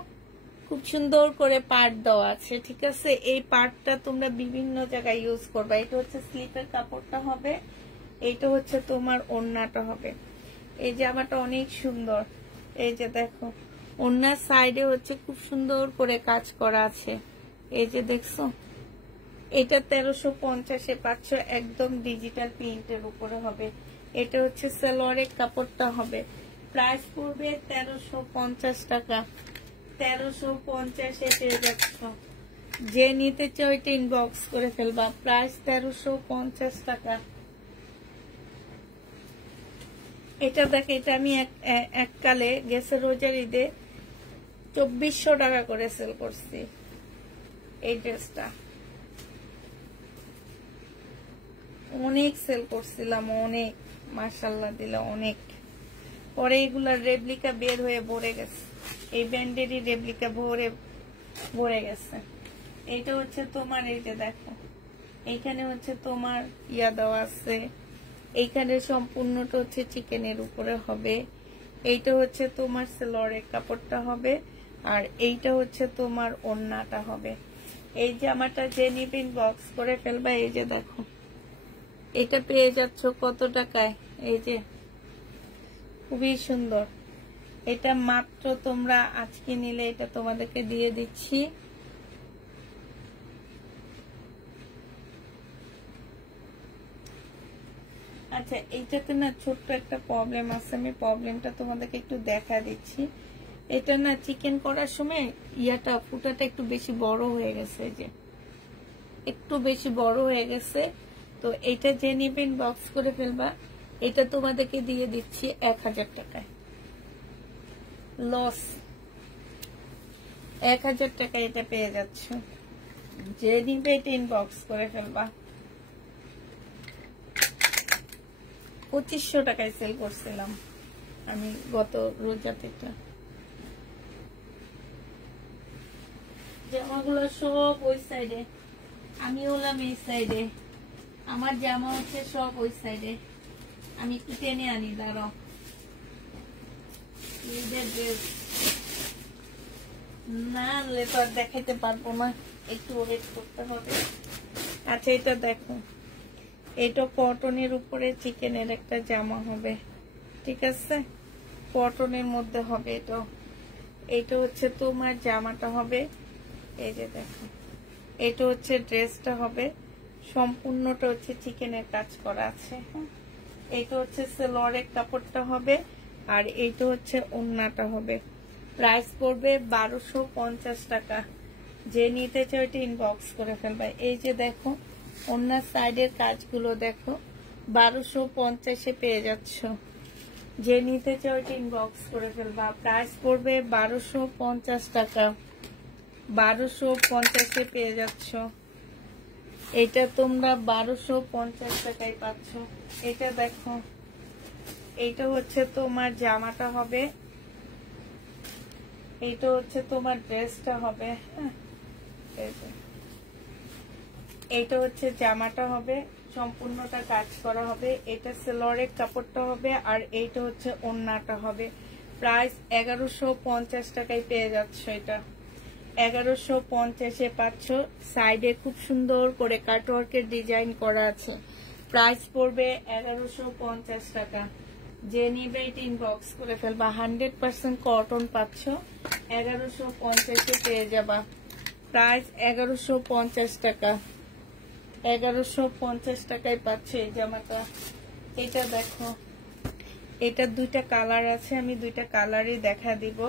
খুব সুন্দর করে পার্ট দেওয়া আছে, ঠিক আছে? এই পার্টটা তোমরা বিভিন্ন জায়গায় ইউজ করবে। এটা হচ্ছে স্লিপের কাপড়টা হবে, এইটা হচ্ছে তোমার ওড়নাটা হবে। এই জামাটা অনেক সুন্দর। এই যে দেখো ওড়নার সাইডে হচ্ছে খুব সুন্দর করে কাজ করা আছে, এই যে দেখছো। এটা 1350-এ পাচ্ছ, একদম ডিজিটাল প্রিন্টের উপরে হবে। এটা হচ্ছে সালোয়ারের কাপড়টা হবে। প্রাইস পড়বে 1350 টাকা। 1350-এ পেয়ে যাচ্ছ। যে নিতে চাও এটা ইনবক্স করে ফেলবা। প্রাইস 1350 টাকা। এটা দেখ, এটা আমি এককালে গেছে রোজার ঈদে 2400 টাকা করে সেল করছি এই ড্রেসটা। অনেক সেল করছিলাম, অনেক, মাশাআল্লাহ দিলা অনেক। পরে এগুলার রেপ্লিকা বের হয়ে ভরে গেছে, এই ব্যান্ডেরই রেপ্লিকা ভরে গেছে। এটা হচ্ছে তোমার, এই যে দেখো এইখানে হচ্ছে তোমার ইয়া দেওয়া আছে, এইখানে সম্পূর্ণটা হচ্ছে চিকেনের উপরে হবে। এইটা হচ্ছে তোমার সালোয়ারের কাপড়টা হবে, আর এইটা হচ্ছে তোমার ওড়নাটা হবে। এই জামাটা যে নিবেন বক্স করে ফেলবা। এই যে দেখো এটা পেয়ে যাচ্ছ কত টাকায়? এই যে খুবই সুন্দর। এটা মাত্র তোমরা আজকে নিলে এটা তোমাদেরকে দিয়ে দিচ্ছি আচ্ছা, এইটাতে না ছোট্ট একটা প্রবলেম আছে, আমি প্রবলেমটা তোমাদেরকে একটু দেখা দিচ্ছি। এটা না চিকেন করার সময় ইয়াটা ফুটাটা একটু বেশি বড় হয়ে গেছে, যে একটু বেশি বড় হয়ে গেছে। তো এটা যে নিবেন বক্স করে ফেলবা। এটা তোমাদেরকে দিয়ে দিচ্ছি 1000 টাকায়। লস, 1000 টাকায় এটা পেয়ে যাচ্ছ। যে নিবে এটা ইনবক্স করে ফেলবা। 2500 টাকায় সেল করছিলাম আমি গত রোজাতে। জামাগুলো সব ওই সাইডে, আমি হলাম এই সাইডে। আমার জামা হচ্ছে সব ওই সাইডে। আমি একটু টেনে আনি, দাঁড়াও। না আনলে তো আর দেখাইতে পারবো না, একটু ওয়েট করতে হবে। আচ্ছা এটা দেখো, এটা কটনের উপরে চিকেনের একটা জামা হবে, ঠিক আছে? কটনের মধ্যে হবে এটা। এটা হচ্ছে তোমার জামাটা হবে। এই যে দেখো এটা হচ্ছে ড্রেসটা হবে, সম্পূর্ণটা হচ্ছে চিকেনের কাজ করা আছে। এইটা হচ্ছে সালোয়ারের কাপড়টা হবে, আর এইটা হচ্ছে ওড়নাটা হবে। প্রাইস পড়বে 1250 টাকা। যে নিতে চাও এটা ইনবক্স করে ফেলবে। এই যে দেখো ওড়নার সাইডের কাজগুলো দেখো, 1250-এ পেয়ে যাচ্ছ। যে নিতে চাও এটা ইনবক্স করে ফেলবা। প্রাইস পড়বে 1250 টাকা। 1250-এ পেয়ে যাচ্ছ। এটা তোমরা 1250 টাকায় পাচ্ছ। এটা দেখো, এইটা হচ্ছে তোমার জামাটা হবে, এইটা হচ্ছে তোমার ড্রেসটা হবে। এইটা হচ্ছে জামাটা হবে, সম্পূর্ণটা কাজ করা হবে। এটা সালোয়ারের কাপড়টা হবে, আর এইটা হচ্ছে ওড়নাটা হবে। প্রাইস 1150 টাকায় পেয়ে যাচ্ছ। এটা 1150-এ পাচ্ছ। সাইডে খুব সুন্দর করে কাটওয়ার্কের ডিজাইন করা আছে। প্রাইস পড়বে 1150 টাকা। যে নিবে এটা ইনবক্স করে ফেলবা। 100% কটন পাচ্ছ, 1150-এ পেয়ে যাবা। প্রাইস 1150 টাকা। 1150 টাকায় পাচ্ছে এই জামাটা। এটা দেখো, এটা দুইটা কালার আছে, আমি দুইটা কালারই দেখা দিব।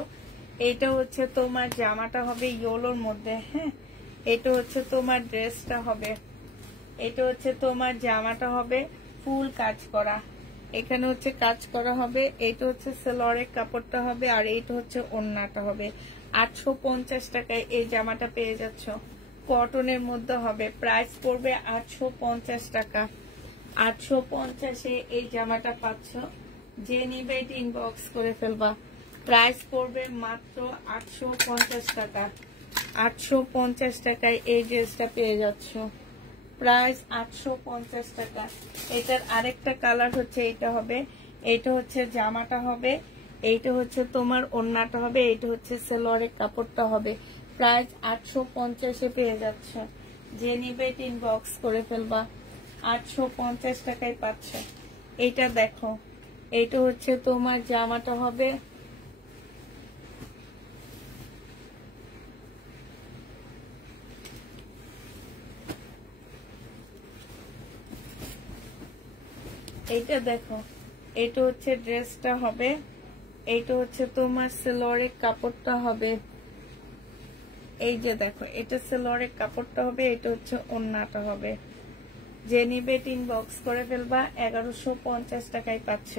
এটা হচ্ছে তোমার জামাটা হবে ইয়েলোর মধ্যে, হ্যাঁ। এটা হচ্ছে তোমার ড্রেসটা হবে, এটা হচ্ছে তোমার জামাটা হবে ফুল কাজ করা, এখানে হচ্ছে কাজ করা হবে। এটা হচ্ছে সেলোয়ারের কাপড়টা হবে, আর এইটা হচ্ছে ওড়নাটা হবে। 850 টাকায় এই জামাটা পেয়ে যাচ্ছ, কটনের মধ্যে হবে। প্রাইস পড়বে 850 টাকা। 850-এ এই জামাটা পাচ্ছ, যে নিবে এটা ইনবক্স করে ফেলবা। প্রাইস পড়বে মাত্র 850 টাকা। 850 টাকায় এই ড্রেসটা পেয়ে যাচ্ছ, প্রাইস 850 টাকা। এটার আরেকটা কালার হচ্ছে এইটা হবে, এইটা হচ্ছে জামাটা হবে, এইটা হচ্ছে তোমার ওড়নাটা হবে, এইটা হচ্ছে সেলোয়ারের কাপড়টা হবে। প্রাইস 850-এ পেয়ে যাচ্ছ, যে নিবে এটা ইনবক্স করে ফেলবা। 850 টাকায় পাচ্ছ। এইটা দেখো, এইটা হচ্ছে তোমার জামাটা হবে, এইটা দেখো, এটা হচ্ছে ড্রেসটা হবে, এইটা হচ্ছে তোমার সেলোয়ারের কাপড়টা হবে। এই যে দেখো, এটা সেলোয়ারের কাপড়টা হবে, এটা হচ্ছে ওড়নাটা হবে। যে নিবে ইনবক্স করে ফেলবা। 1150 টাকায় পাচ্ছ।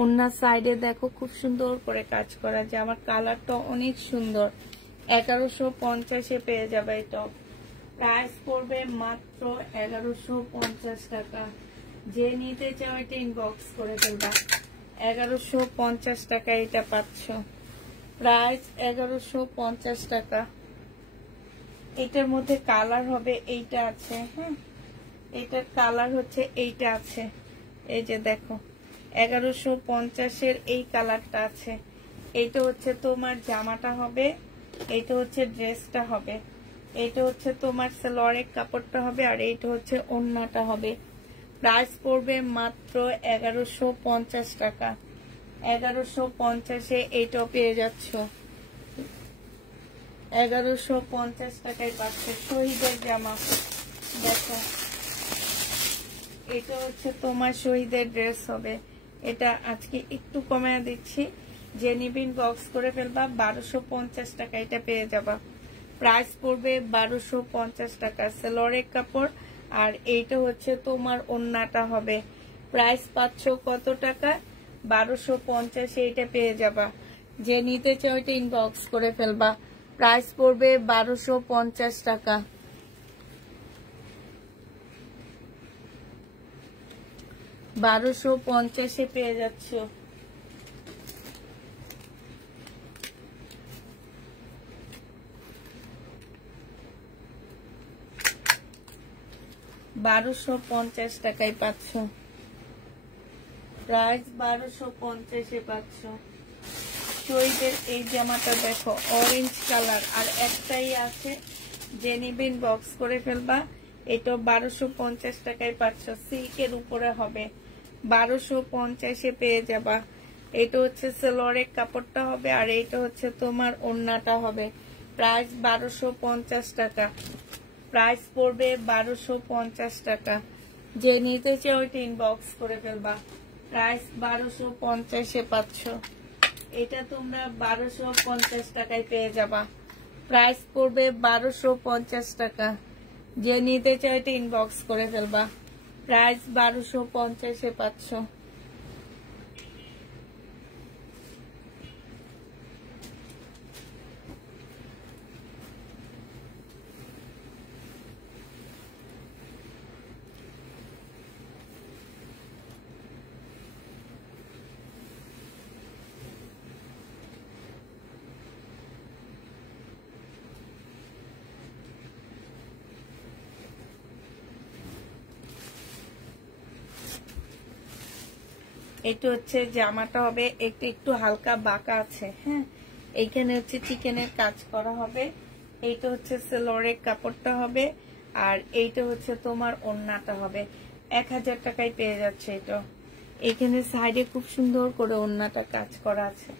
ওড়নার সাইডে দেখো খুব সুন্দর করে কাজ করা, যে আমার কালারটা অনেক সুন্দর। 1150-এ পেয়ে যাবে এটা। প্রাইস পড়বে মাত্র 1150 টাকা। যে নিতে চাও এটা ইনবক্স করে ফেলবা। 1150 টাকা এটা পাচ্ছ, প্রাইস 1150 টাকা। এটার মধ্যে কালার হবে, এইটা আছে, হ্যাঁ, এটার কালার হচ্ছে এইটা আছে। এই যে দেখো, 1150-এর এই কালারটা আছে। এইটা হচ্ছে তোমার জামাটা হবে, এইটা হচ্ছে ড্রেসটা হবে, এইটা হচ্ছে তোমার সালোয়ারের কাপড়টা হবে, আর এইটা হচ্ছে ওড়নাটা হবে। প্রাইস পড়বে মাত্র 1150 টাকা। 1150-এ এইটাও পেয়ে যাচ্ছ, 1150 টাকায় পাচ্ছে। শহীদের জামা দেখো, এটা হচ্ছে তোমার শহীদের ড্রেস হবে। এটা আজকে একটু কমায় দিচ্ছি, যে নিবিন বক্স করে ফেলবা। 1250 টাকা এটা পেয়ে যাবা। প্রাইস পড়বে 1250 টাকা। সেলোয়ারের কাপড়, আর এইটা হচ্ছে তোমার ওড়নাটা হবে। প্রাইস পাচ্ছ কত টাকা? 1250-এ এটা পেয়ে যাবা। যে নিতে চাও এটা ইনবক্স করে ফেলবা। প্রাইস পড়বে 1250 টাকা। 1250-এ পেয়ে যাচ্ছ। $1250 টাকায় পাচ্ছ। প্রাইস 1250-এ পাচ্ছ। শহীদের এই জামাটা দেখো, অরেঞ্জ কালার, আর একটাই আছে, যে নিবেন বক্স করে ফেলবা। এটা 1250 টাকায় পাচ্ছ। সিল্কের উপরে হবে, 1250-এ পেয়ে যাবা। এটা হচ্ছে সেলোয়ারের কাপড়টা হবে, আর এইটা হচ্ছে তোমার ওড়নাটা হবে। প্রাইস 1250 টাকা। প্রাইস পড়বে 1250 টাকা। যে নিতে চাও ওইটা ইনবক্স করে ফেলবা। প্রাইস 1250-এ পাচ্ছ। এটা তোমরা 1250 টাকায় পেয়ে যাবা। প্রাইস পড়বে 1250 টাকা। যে নিতে চাও এটা ইনবক্স করে ফেলবা। প্রাইস 1250-এ পাচ্ছ। এটা হচ্ছে জামাটা হবে, একটু হালকা বাঁকা আছে, হ্যাঁ। এইখানে হচ্ছে চিকেনের কাজ করা হবে। এইটা হচ্ছে সেলোয়ারের কাপড়টা হবে, আর এইটা হচ্ছে তোমার ওড়নাটা হবে। 1000 টাকায় পেয়ে যাচ্ছে এটা। এখানে সাইডে খুব সুন্দর করে ওড়নাটা কাজ করা আছে।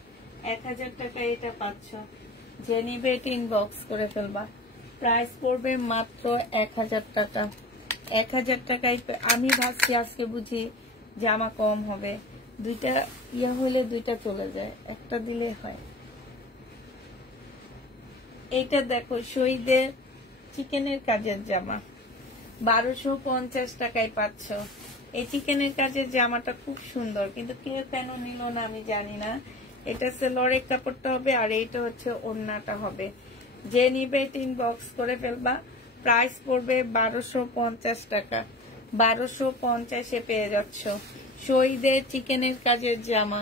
1000 টাকায় এটা পাচ্ছ। যে নিবে এটা ইনবক্স করে ফেলবা। প্রাইস পড়বে মাত্র 1000 টাকা। 1000 টাকায় আমি ভাবছি আজকে বুঝি জামা কম হবে। দুইটা ইয়া হলে দুইটা চলে যায়, একটা দিলে হয়। এইটা দেখো শহীদের চিকেনের কাজের জামা, 1250 টাকায় পাচ্ছ। এই চিকেনের কাজের জামাটা খুব সুন্দর, কিন্তু কেউ কেন নিল না আমি জানি না। এটা সেলরের কাপড়টা হবে আর এইটা হচ্ছে ওড়নাটা হবে। যে নিবে ইনবক্স করে ফেলবা। প্রাইস পড়বে 1250 টাকা। 1250-এ পেয়ে যাচ্ছ শহীদের চিকেনের কাজের জামা,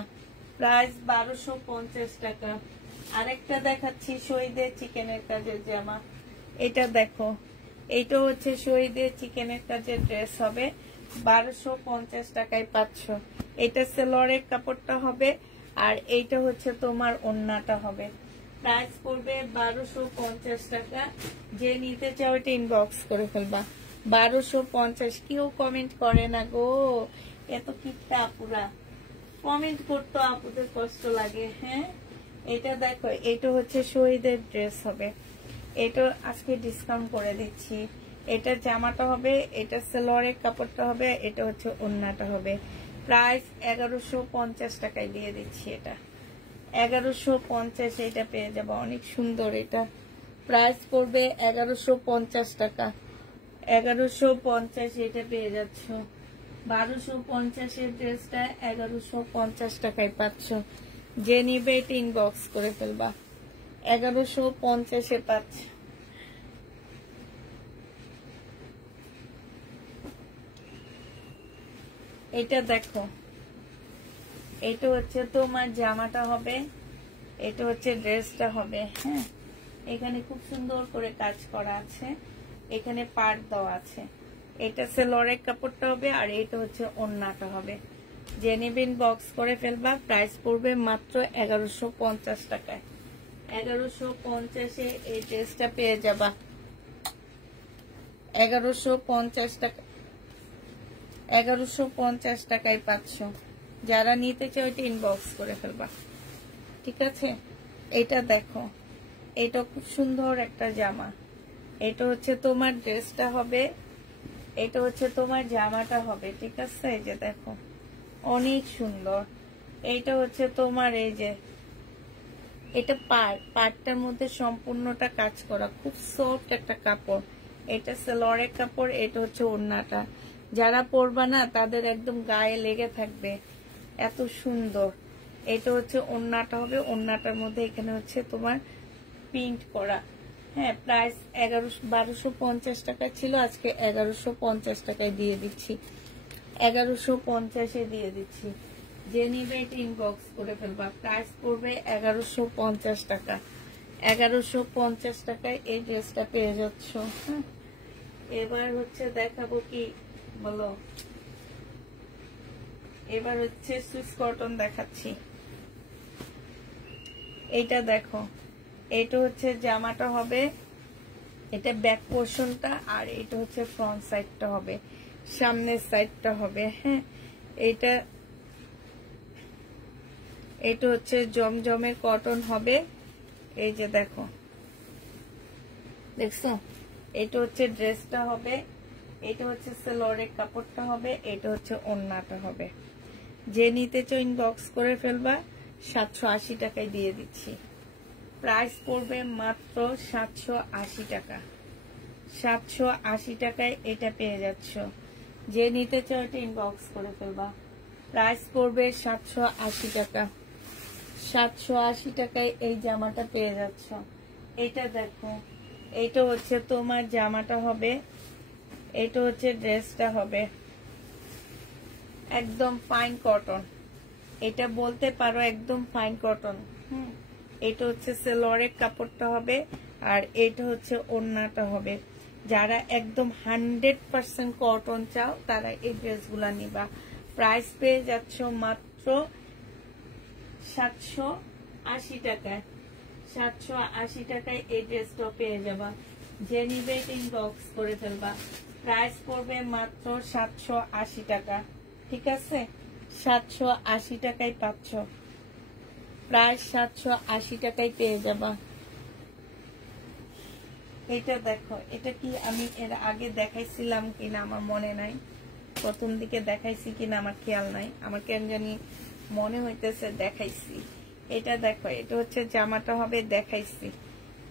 প্রাইস 1250 টাকা। আরেকটা দেখাচ্ছি শহীদের চিকেনের কাজের জামা, এটা দেখো। এইটা হচ্ছে শহীদের চিকেনের কাজের ড্রেস হবে, 1250 টাকায় পাচ্ছ। এটা সেলরের কাপড়টা হবে আর এইটা হচ্ছে তোমার ওড়নাটা হবে। প্রাইস পড়বে 1250 টাকা। যে নিতে চাও এটা ইনবক্স করে ফেলবা। 1250। কেউ কমেন্ট করে না গো, এত কিপটা আপুরা কমেন্ট করতো, আপুদের কষ্ট লাগে। হ্যাঁ, এটা দেখো, এটা হচ্ছে শহীদের ড্রেস হবে। এটা আজকে ডিসকাউন্ট করে দিচ্ছি। এটা জামাটা হবে, এটা সেলরের কাপড়টা হবে, এটা হচ্ছে ওড়নাটা হবে। প্রাইস 1150 টাকায় দিয়ে দিচ্ছি। এটা 1150, এটা পেয়ে যাবো, অনেক সুন্দর। এটা প্রাইস পড়বে 1150 টাকা। 1150 এটা পেয়ে যাচ্ছ। 1250-এর ড্রেসটা 1150 টাকায় পাচ্ছ। যে নিবে এটা ইনবক্স করে ফেলবা। 1150-এ পাচ্ছ। এটা দেখো, এটা হচ্ছে তোমার জামাটা হবে, এটা হচ্ছে ড্রেসটা হবে। হ্যাঁ, এখানে খুব সুন্দর করে কাজ করা আছে, এখানে পাড় দেওয়া আছে। এটা সেলরের কাপড়টা হবে আর এটা হচ্ছে ওড়নাটা হবে। যে নিবেন বক্স করে ফেলবা। প্রাইস পড়বে মাত্র 1150 টাকায়। 1150-এ এই ড্রেসটা পেয়ে যাবা। 1150 টাকা, 1150 টাকায় পাচ্ছ। যারা নিতে চাও এটা ইনবক্স করে ফেলবা, ঠিক আছে? এটা দেখো, এটা খুব সুন্দর একটা জামা। এটা হচ্ছে তোমার ড্রেসটা হবে, এটা হচ্ছে তোমার জামাটা হবে, ঠিক আছে? এই যে দেখো, অনেক সুন্দর। এইটা হচ্ছে তোমার, এই যে এটা পাড়টার মধ্যে সম্পূর্ণটা কাজ করা, খুব সফট একটা কাপড়। এটা সেলরের কাপড়, এটা হচ্ছে ওড়নাটা। যারা পরবা না তাদের একদম গায়ে লেগে থাকবে, এত সুন্দর। এটা হচ্ছে ওড়নাটা হবে, ওড়নাটার মধ্যে এখানে হচ্ছে তোমার প্রিন্ট করা। হ্যাঁ, প্রাইস 1250 টাকা ছিল, আজকে 1150 টাকায় দিয়ে দিচ্ছি। 1150-এ দিয়ে দিচ্ছি। যে নিবে এটা ইনবক্স করে ফেলবা। প্রাইস পড়বে 1150 টাকা। 1150 টাকায় এই ড্রেসটা পেয়ে যাচ্ছ। হ্যাঁ, এবার হচ্ছে দেখাবো কি বলো, এবার হচ্ছে সুইস কটন দেখাচ্ছি। এইটা দেখো, এটা হচ্ছে জামাটা হবে, এটা ব্যাক পোর্শনটা, আর এটা হচ্ছে ফ্রন্ট সাইডটা হবে, সামনের সাইডটা হবে। হ্যাঁ, এটা হচ্ছে জমজমের কটন হবে। এই যে দেখো, দেখছো? এটা হচ্ছে ড্রেসটা হবে, এটা হচ্ছে সেলরের কাপড়টা হবে, এটা হচ্ছে ওড়নাটা হবে। যে নিতে চাও ইনবক্স করে ফেলবা। 780 টাকায় দিয়ে দিচ্ছি। প্রাইস পড়বে মাত্র 780 টাকা। 780 টাকায় এটা পেয়ে যাচ্ছ। যে নিতে চাও এটা ইনবক্স করে ফেলবা। প্রাইস পড়বে 780 টাকা। 780 টাকায় এই জামাটা পেয়ে যাচ্ছ। এটা দেখো, এটা হচ্ছে তোমার জামাটা হবে, এটা হচ্ছে ড্রেসটা হবে, একদম ফাইন কটন। এটা বলতে পারো একদম ফাইন কটন। এটা হচ্ছে সেলরের কাপড়টা হবে আর এটা হচ্ছে ওড়নাটা হবে। যারা একদম 100% কটন চাও তারা এই ড্রেসগুলা নিবা। প্রাইস পেয়ে যাচ্ছ মাত্র 780 টাকায়। 780 টাকায় এই ড্রেসটা পেয়ে যাবা। যে নিবে ইনবক্স করে ফেলবা। প্রাইস পড়বে মাত্র 780 টাকা, ঠিক আছে? 780 টাকায় পাচ্ছ। প্রায় 780 টাকায় পেয়ে যাবা। এটা দেখো, এটা কি আমি এর আগে দেখাইছিলাম কিনা আমার মনে নাই। প্রথম দিকে দেখাইছি কিনা আমার খেয়াল নাই, আমার কেন জানি মনে হইতেছে দেখাইছি। এটা দেখো, এটা হচ্ছে জামাটা হবে, দেখাইছি।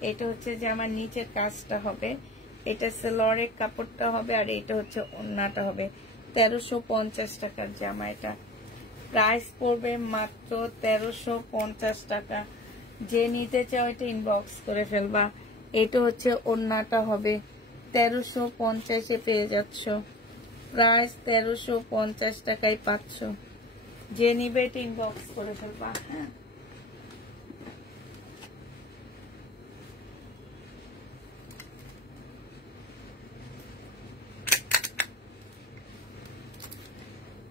এটা হচ্ছে জামার নিচের কাজটা হবে, এটা সেলরের কাপড়টা হবে, আর এটা হচ্ছে ওড়নাটা হবে। 1350 টাকার জামা। এটা প্রাইস পড়বে মাত্র 1350 টাকা। যে নিতে চাও এটা ইনবক্স করে ফেলবা। এটা হচ্ছে ওড়নাটা হবে, 1350-এ পেয়ে যাচ্ছ। প্রাইস 1350 টাকায় পাচ্ছ। যে নিবে এটা ইনবক্স করে ফেলবা। হ্যাঁ,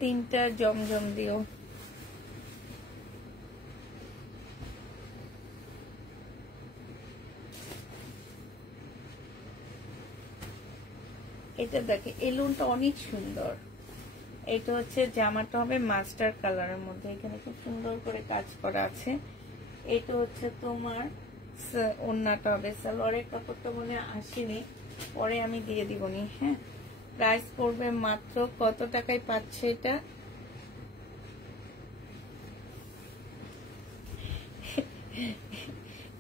তিনটা জমজম দিও। এটা দেখে এই লুনটা অনেক সুন্দর। এটা হচ্ছে জামাটা হবে মাস্টার কালারের মধ্যে, এখানে খুব সুন্দর করে কাজ করা আছে। এটা হচ্ছে তোমার ওড়নাটা হবে, সালোয়ারের কাপড়টা মনে আসেনি, পরে আমি দিয়ে দিবনি। হ্যাঁ, প্রাইস পড়বে মাত্র কত টাকায় পাচ্ছে এটা?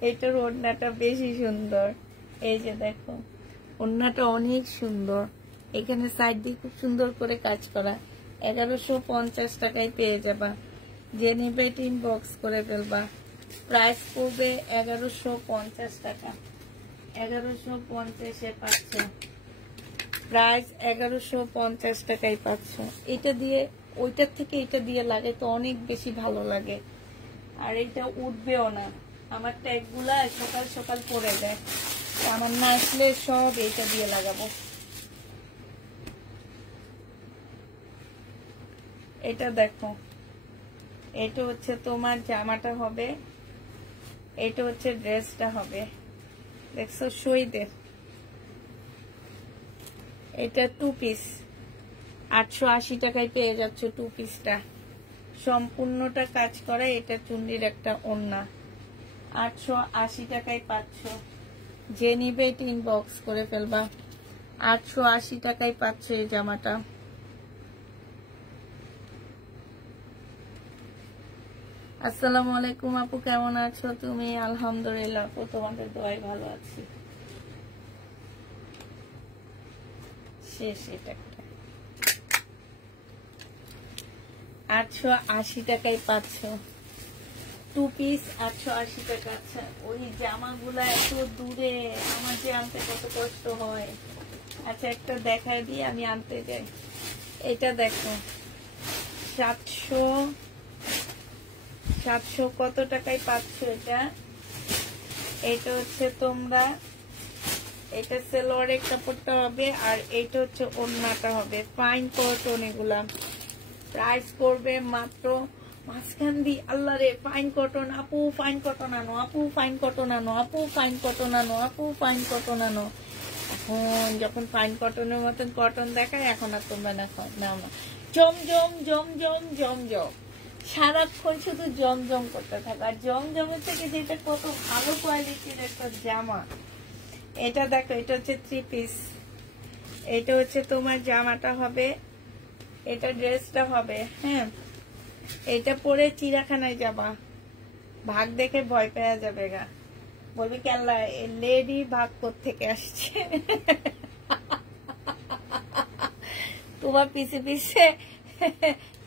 এটার ওড়নাটা বেশি সুন্দর। এই যে দেখো, ওড়নাটা অনেক সুন্দর, এখানে সাইড দিয়ে খুব সুন্দর করে কাজ করা। 1150 টাকায় পেয়ে যাবা। যে নিবে এটা ইনবক্স করে ফেলবা। প্রাইস পড়বে 1150 টাকা। 1150-এ পাচ্ছ। প্রাইস 1150 টাকায় পাচ্ছ। এটা দিয়ে ওইটার থেকে এটা দিয়ে লাগে তো অনেক বেশি ভালো লাগে, আর এটা উঠবেও না। আমার ট্যাগগুলা সকাল সকাল পরে যায়, আমার না আসলে সব এটা দিয়ে লাগাবো। এটা দেখো, এটা হচ্ছে তোমার জামাটা হবে, এটা হচ্ছে ড্রেসটা হবে। দেখছো শহীদের, এটা 2 পিস 880 টাকায় পেয়ে যাচ্ছ। 2 পিসটা সম্পূর্ণটা কাজ করা। এটা চুন্ডির একটা ওড়না, 880 টাকায় পাচ্ছ। যে নিবে এটা ইনবক্স করে ফেলবা। 880 টাকায় পাচ্ছ এই জামাটা। আসসালামু আলাইকুম আপু, কেমন আছো তুমি? আলহামদুলিল্লাহ আপু, তোমাদের দোয়ায় ভালো আছি। শেষ এটা 880 টাকায় পাচ্ছ। 2 পিস 880 টাকা। আচ্ছা, ওই জামাগুলা এত দূরে, আমার যে আনতে কত কষ্ট হয়। আচ্ছা, একটা দেখায় দিয়ে আমি আনতে যাই। এটা দেখো, 700 কত টাকায় পাচ্ছ এটা? এটা হচ্ছে তোমরা, এটা সেলোয়ারের কাপড়টা হবে, আর এটা হচ্ছে ওড়নাটা হবে। ফাইন কটন এগুলা। প্রাইস করবে মাত্র, মাঝখান দি আল্লাহ রে, ফাইন কটন আপু, ফাইন কটন আনো আপু, ফাইন কটন আনো আপু, ফাইন কটন আনো আপু, ফাইন কটন আনো। এখন যখন ফাইন কটনের মতন কটন দেখায়, এখন আর তোমরা নাও না। জমজম জমজম জমজম, সারাক্ষণ শুধু জমজম করতে থাকো। আর জমজমের থেকে যেটা কত ভালো কোয়ালিটির একটা জামা। এটা দেখো, এটা হচ্ছে 3 পিস। এটা হচ্ছে তোমার জামাটা হবে, এটা ড্রেসটা হবে। হ্যাঁ, এটা পরে চিড়াখানায় যাবা, ভাগ দেখে ভয় পেয়ে যাবে গা, বলবি কেল্লা লেডি ভাগ কোত্থেকে আসছে। তোমার পিছে পিছে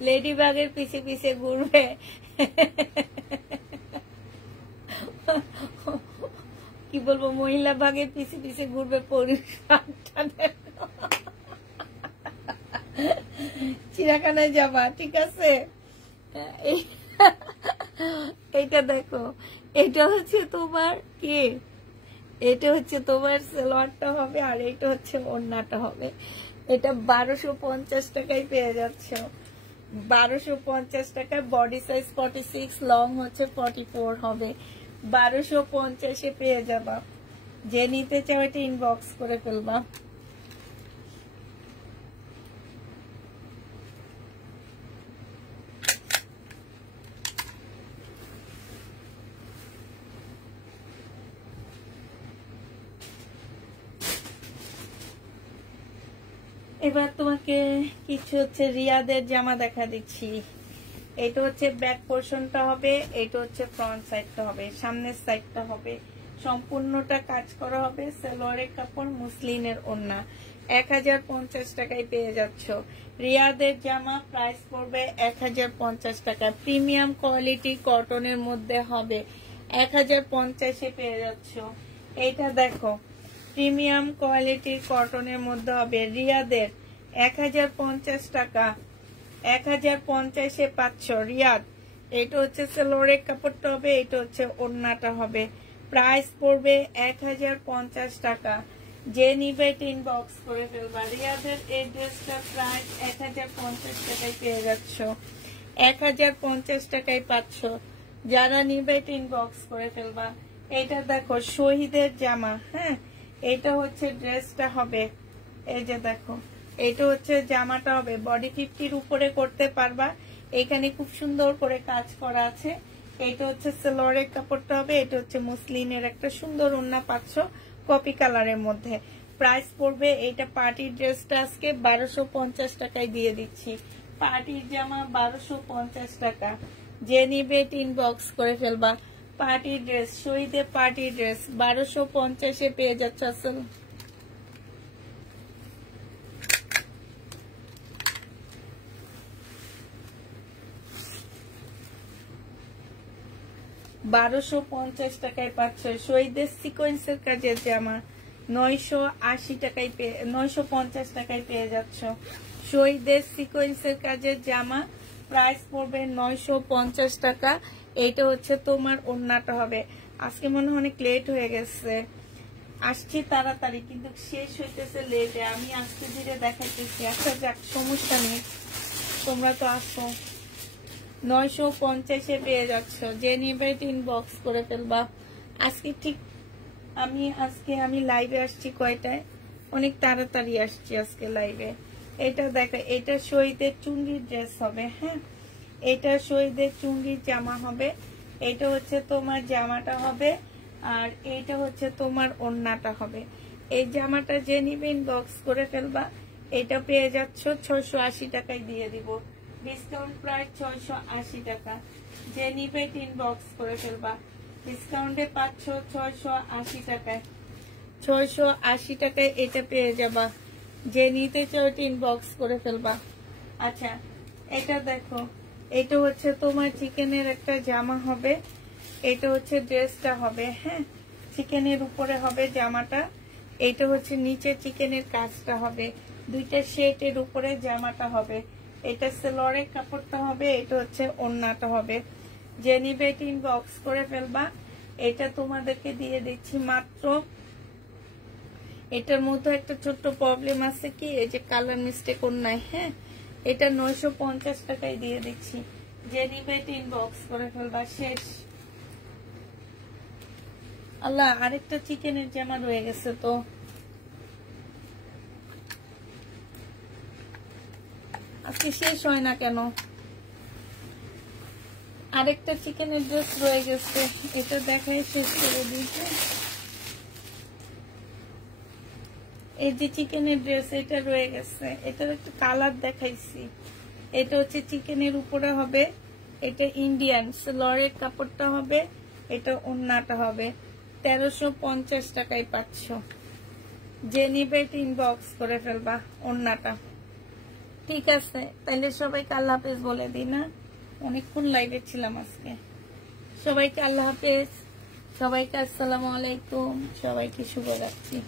লেডি বাগের পিছে পিছে ঘুরবে। কি বলবো, মহিলা বাগের পিছে পিছে ঘুরবে পুরুষ বাঘটা। চিড়াখানায় যাবা, ঠিক আছে? এইটা দেখো, এটা হচ্ছে তোমার কি, এটা হচ্ছে তোমার সালোয়ারটা হবে, আর এটা হচ্ছে ওড়নাটা হবে। এটা 1250 টাকায় পেয়ে যাচ্ছ। 1250 টাকায়। বডি সাইজ 46, লং হচ্ছে 44 হবে। 1250-এ পেয়ে যাবা। যে নিতে চাও এটা ইনবক্স করে ফেলবা। এবার তোমাকে কিছু হচ্ছে রিয়াদের জামা দেখা দিচ্ছি। এটা হচ্ছে ব্যাক পোর্শনটা হবে, এটা হচ্ছে ফ্রন্ট সাইডটা হবে, সামনের সাইডটা হবে, সম্পূর্ণটা কাজ করা হবে। সালোয়ারের কাপড়, মুসলিনের ওড়না। 1050 টাকায় পেয়ে যাচ্ছ রিয়াদের জামা। প্রাইস পড়বে 1050 টাকা। প্রিমিয়াম কোয়ালিটি কটনের মধ্যে হবে, 1050-এ পেয়ে যাচ্ছ। এইটা দেখো, প্রিমিয়াম কোয়ালিটির কটনের মধ্যে হবে রিয়াদের, 1050 টাকা। 1050-এ পাচ্ছ রিয়াদ। এটা হচ্ছে সালোয়ারের কাপড়টা হবে, এটা হচ্ছে ওড়নাটা হবে। প্রাইস পড়বে 1050 টাকা। যে নিবে ইনবক্স করে ফেলবা। রিয়াদের এই ড্রেসটার প্রাইস 1050 টাকায় পেয়ে যাচ্ছ, 1050 টাকায় পাচ্ছ। যারা নিবে ইনবক্স করে ফেলবা। এটা দেখো শহীদের জামা, হ্যাঁ, এটা হচ্ছে ড্রেসটা হবে। এই যে দেখো, এটা হচ্ছে জামাটা হবে। বডি 50-র উপরে করতে পারবা। এখানে খুব সুন্দর করে কাজ করা আছে। এটা হচ্ছে সালোয়ারের কাপড়টা হবে, এটা হচ্ছে মুসলিনের একটা সুন্দর ওড়না পাচ্ছ কপি কালারের মধ্যে। প্রাইস পড়বে, এটা পার্টির ড্রেসটা আজকে 1250 টাকায় দিয়ে দিচ্ছি। পার্টির জামা 1250 টাকা। যে নিবে ইনবক্স করে ফেলবা। পার্টি ড্রেস, শহীদের পার্টি ড্রেস 1250-এ পেয়ে যাচ্ছে। আসল 1250 টাকায় পাচ্ছ। শহীদের সিকোয়েন্সের কাজের জামা 980 টাকায় 950 টাকায় পেয়ে যাচ্ছ। শহীদের সিকোয়েন্সের কাজের জামা প্রাইস পড়বে 950 টাকা। এটা হচ্ছে তোমার ওড়নাটা হবে। আজকে মনে হয় অনেক লেট হয়ে গেছে, আসছি তাড়াতাড়ি কিন্তু শেষ হইতেছে লেটে। আমি আজকে ধীরে দেখাইতেছি। আচ্ছা যাক, সমস্যা নেই, তোমরা তো আসো। 950-এ পেয়ে যাচ্ছ। যে নিবে ইনবক্স করে ফেলবা। আজকে ঠিক আমি লাইভে আসছি কয়টায়, অনেক তাড়াতাড়ি আসছি আজকে লাইভে। এটা দেখো, এটা শহীদের চুন্ডির ড্রেস হবে, হ্যাঁ, এটা শহীদের চুন্ডির জামা হবে। এটা হচ্ছে তোমার জামাটা হবে, আর এইটা হচ্ছে তোমার ওড়নাটা হবে। এই জামাটা যে নিবে ইনবক্স করে ফেলবা। এটা পেয়ে যাচ্ছ 680 টাকায় দিয়ে দিব। ডিসকাউন্ট প্রাইস 680 টাকা। যে নিবে ইনবক্স করে ফেলবা। ডিসকাউন্টে পাচ্ছ 680 টাকায়। 680 টাকায় এটা পেয়ে যাবা। যে নিতে চাও ইনবক্স করে ফেলবা। আচ্ছা, এটা দেখো, এটা হচ্ছে তোমার চিকেনের একটা জামা হবে। এটা হচ্ছে ড্রেসটা হবে, হ্যাঁ, চিকেনের উপরে হবে জামাটা। এটা হচ্ছে নিচে চিকেনের কাজটা হবে। দুইটা শেডের উপরে জামাটা হবে। এটা সালোয়ারের কাপড়টা হবে, এটা হচ্ছে ওড়নাটা হবে। যে নিবে ইনবক্স করে ফেলবা। এটা তোমাদেরকে দিয়ে দিচ্ছি মাত্র। এটার মধ্যে একটা ছোট্ট প্রবলেম আছে, কি এই যে কালার মিস্টেক ওড়নায়, হ্যাঁ, এটা 950 টাকায় দিয়ে দিচ্ছি। যে নিবে ইনবক্স করে ফেলবা। শেষ। আল্লাহ, আরেকটা চিকেনের জামা রয়ে গেছে তো। আজকে শেষ হয় না কেন? আরেকটা চিকেনের ড্রেস রয়ে গেছে, এটা দেখাই শেষ করে দিয়েছে। এই যে চিকেনের ড্রেস, এটা রয়ে গেছে। এটার একটা কালার দেখাইছি। এটা হচ্ছে চিকেনের উপরে হবে। এটা ইন্ডিয়ান সালোয়ারের কাপড়টা হবে, এটা ওড়নাটা হবে। 1350 টাকায় পাচ্ছ। যে নিবে ইনবক্স করে ফেলবা ওড়নাটা। ঠিক আছে, তাহলে সবাইকে আল্লাহ হাফেজ বলে দিই না, অনেকক্ষণ লাইভে ছিলাম আজকে। সবাইকে আল্লাহ হাফেজ, সবাইকে আসসালামু আলাইকুম, সবাইকে শুভরাত্রি।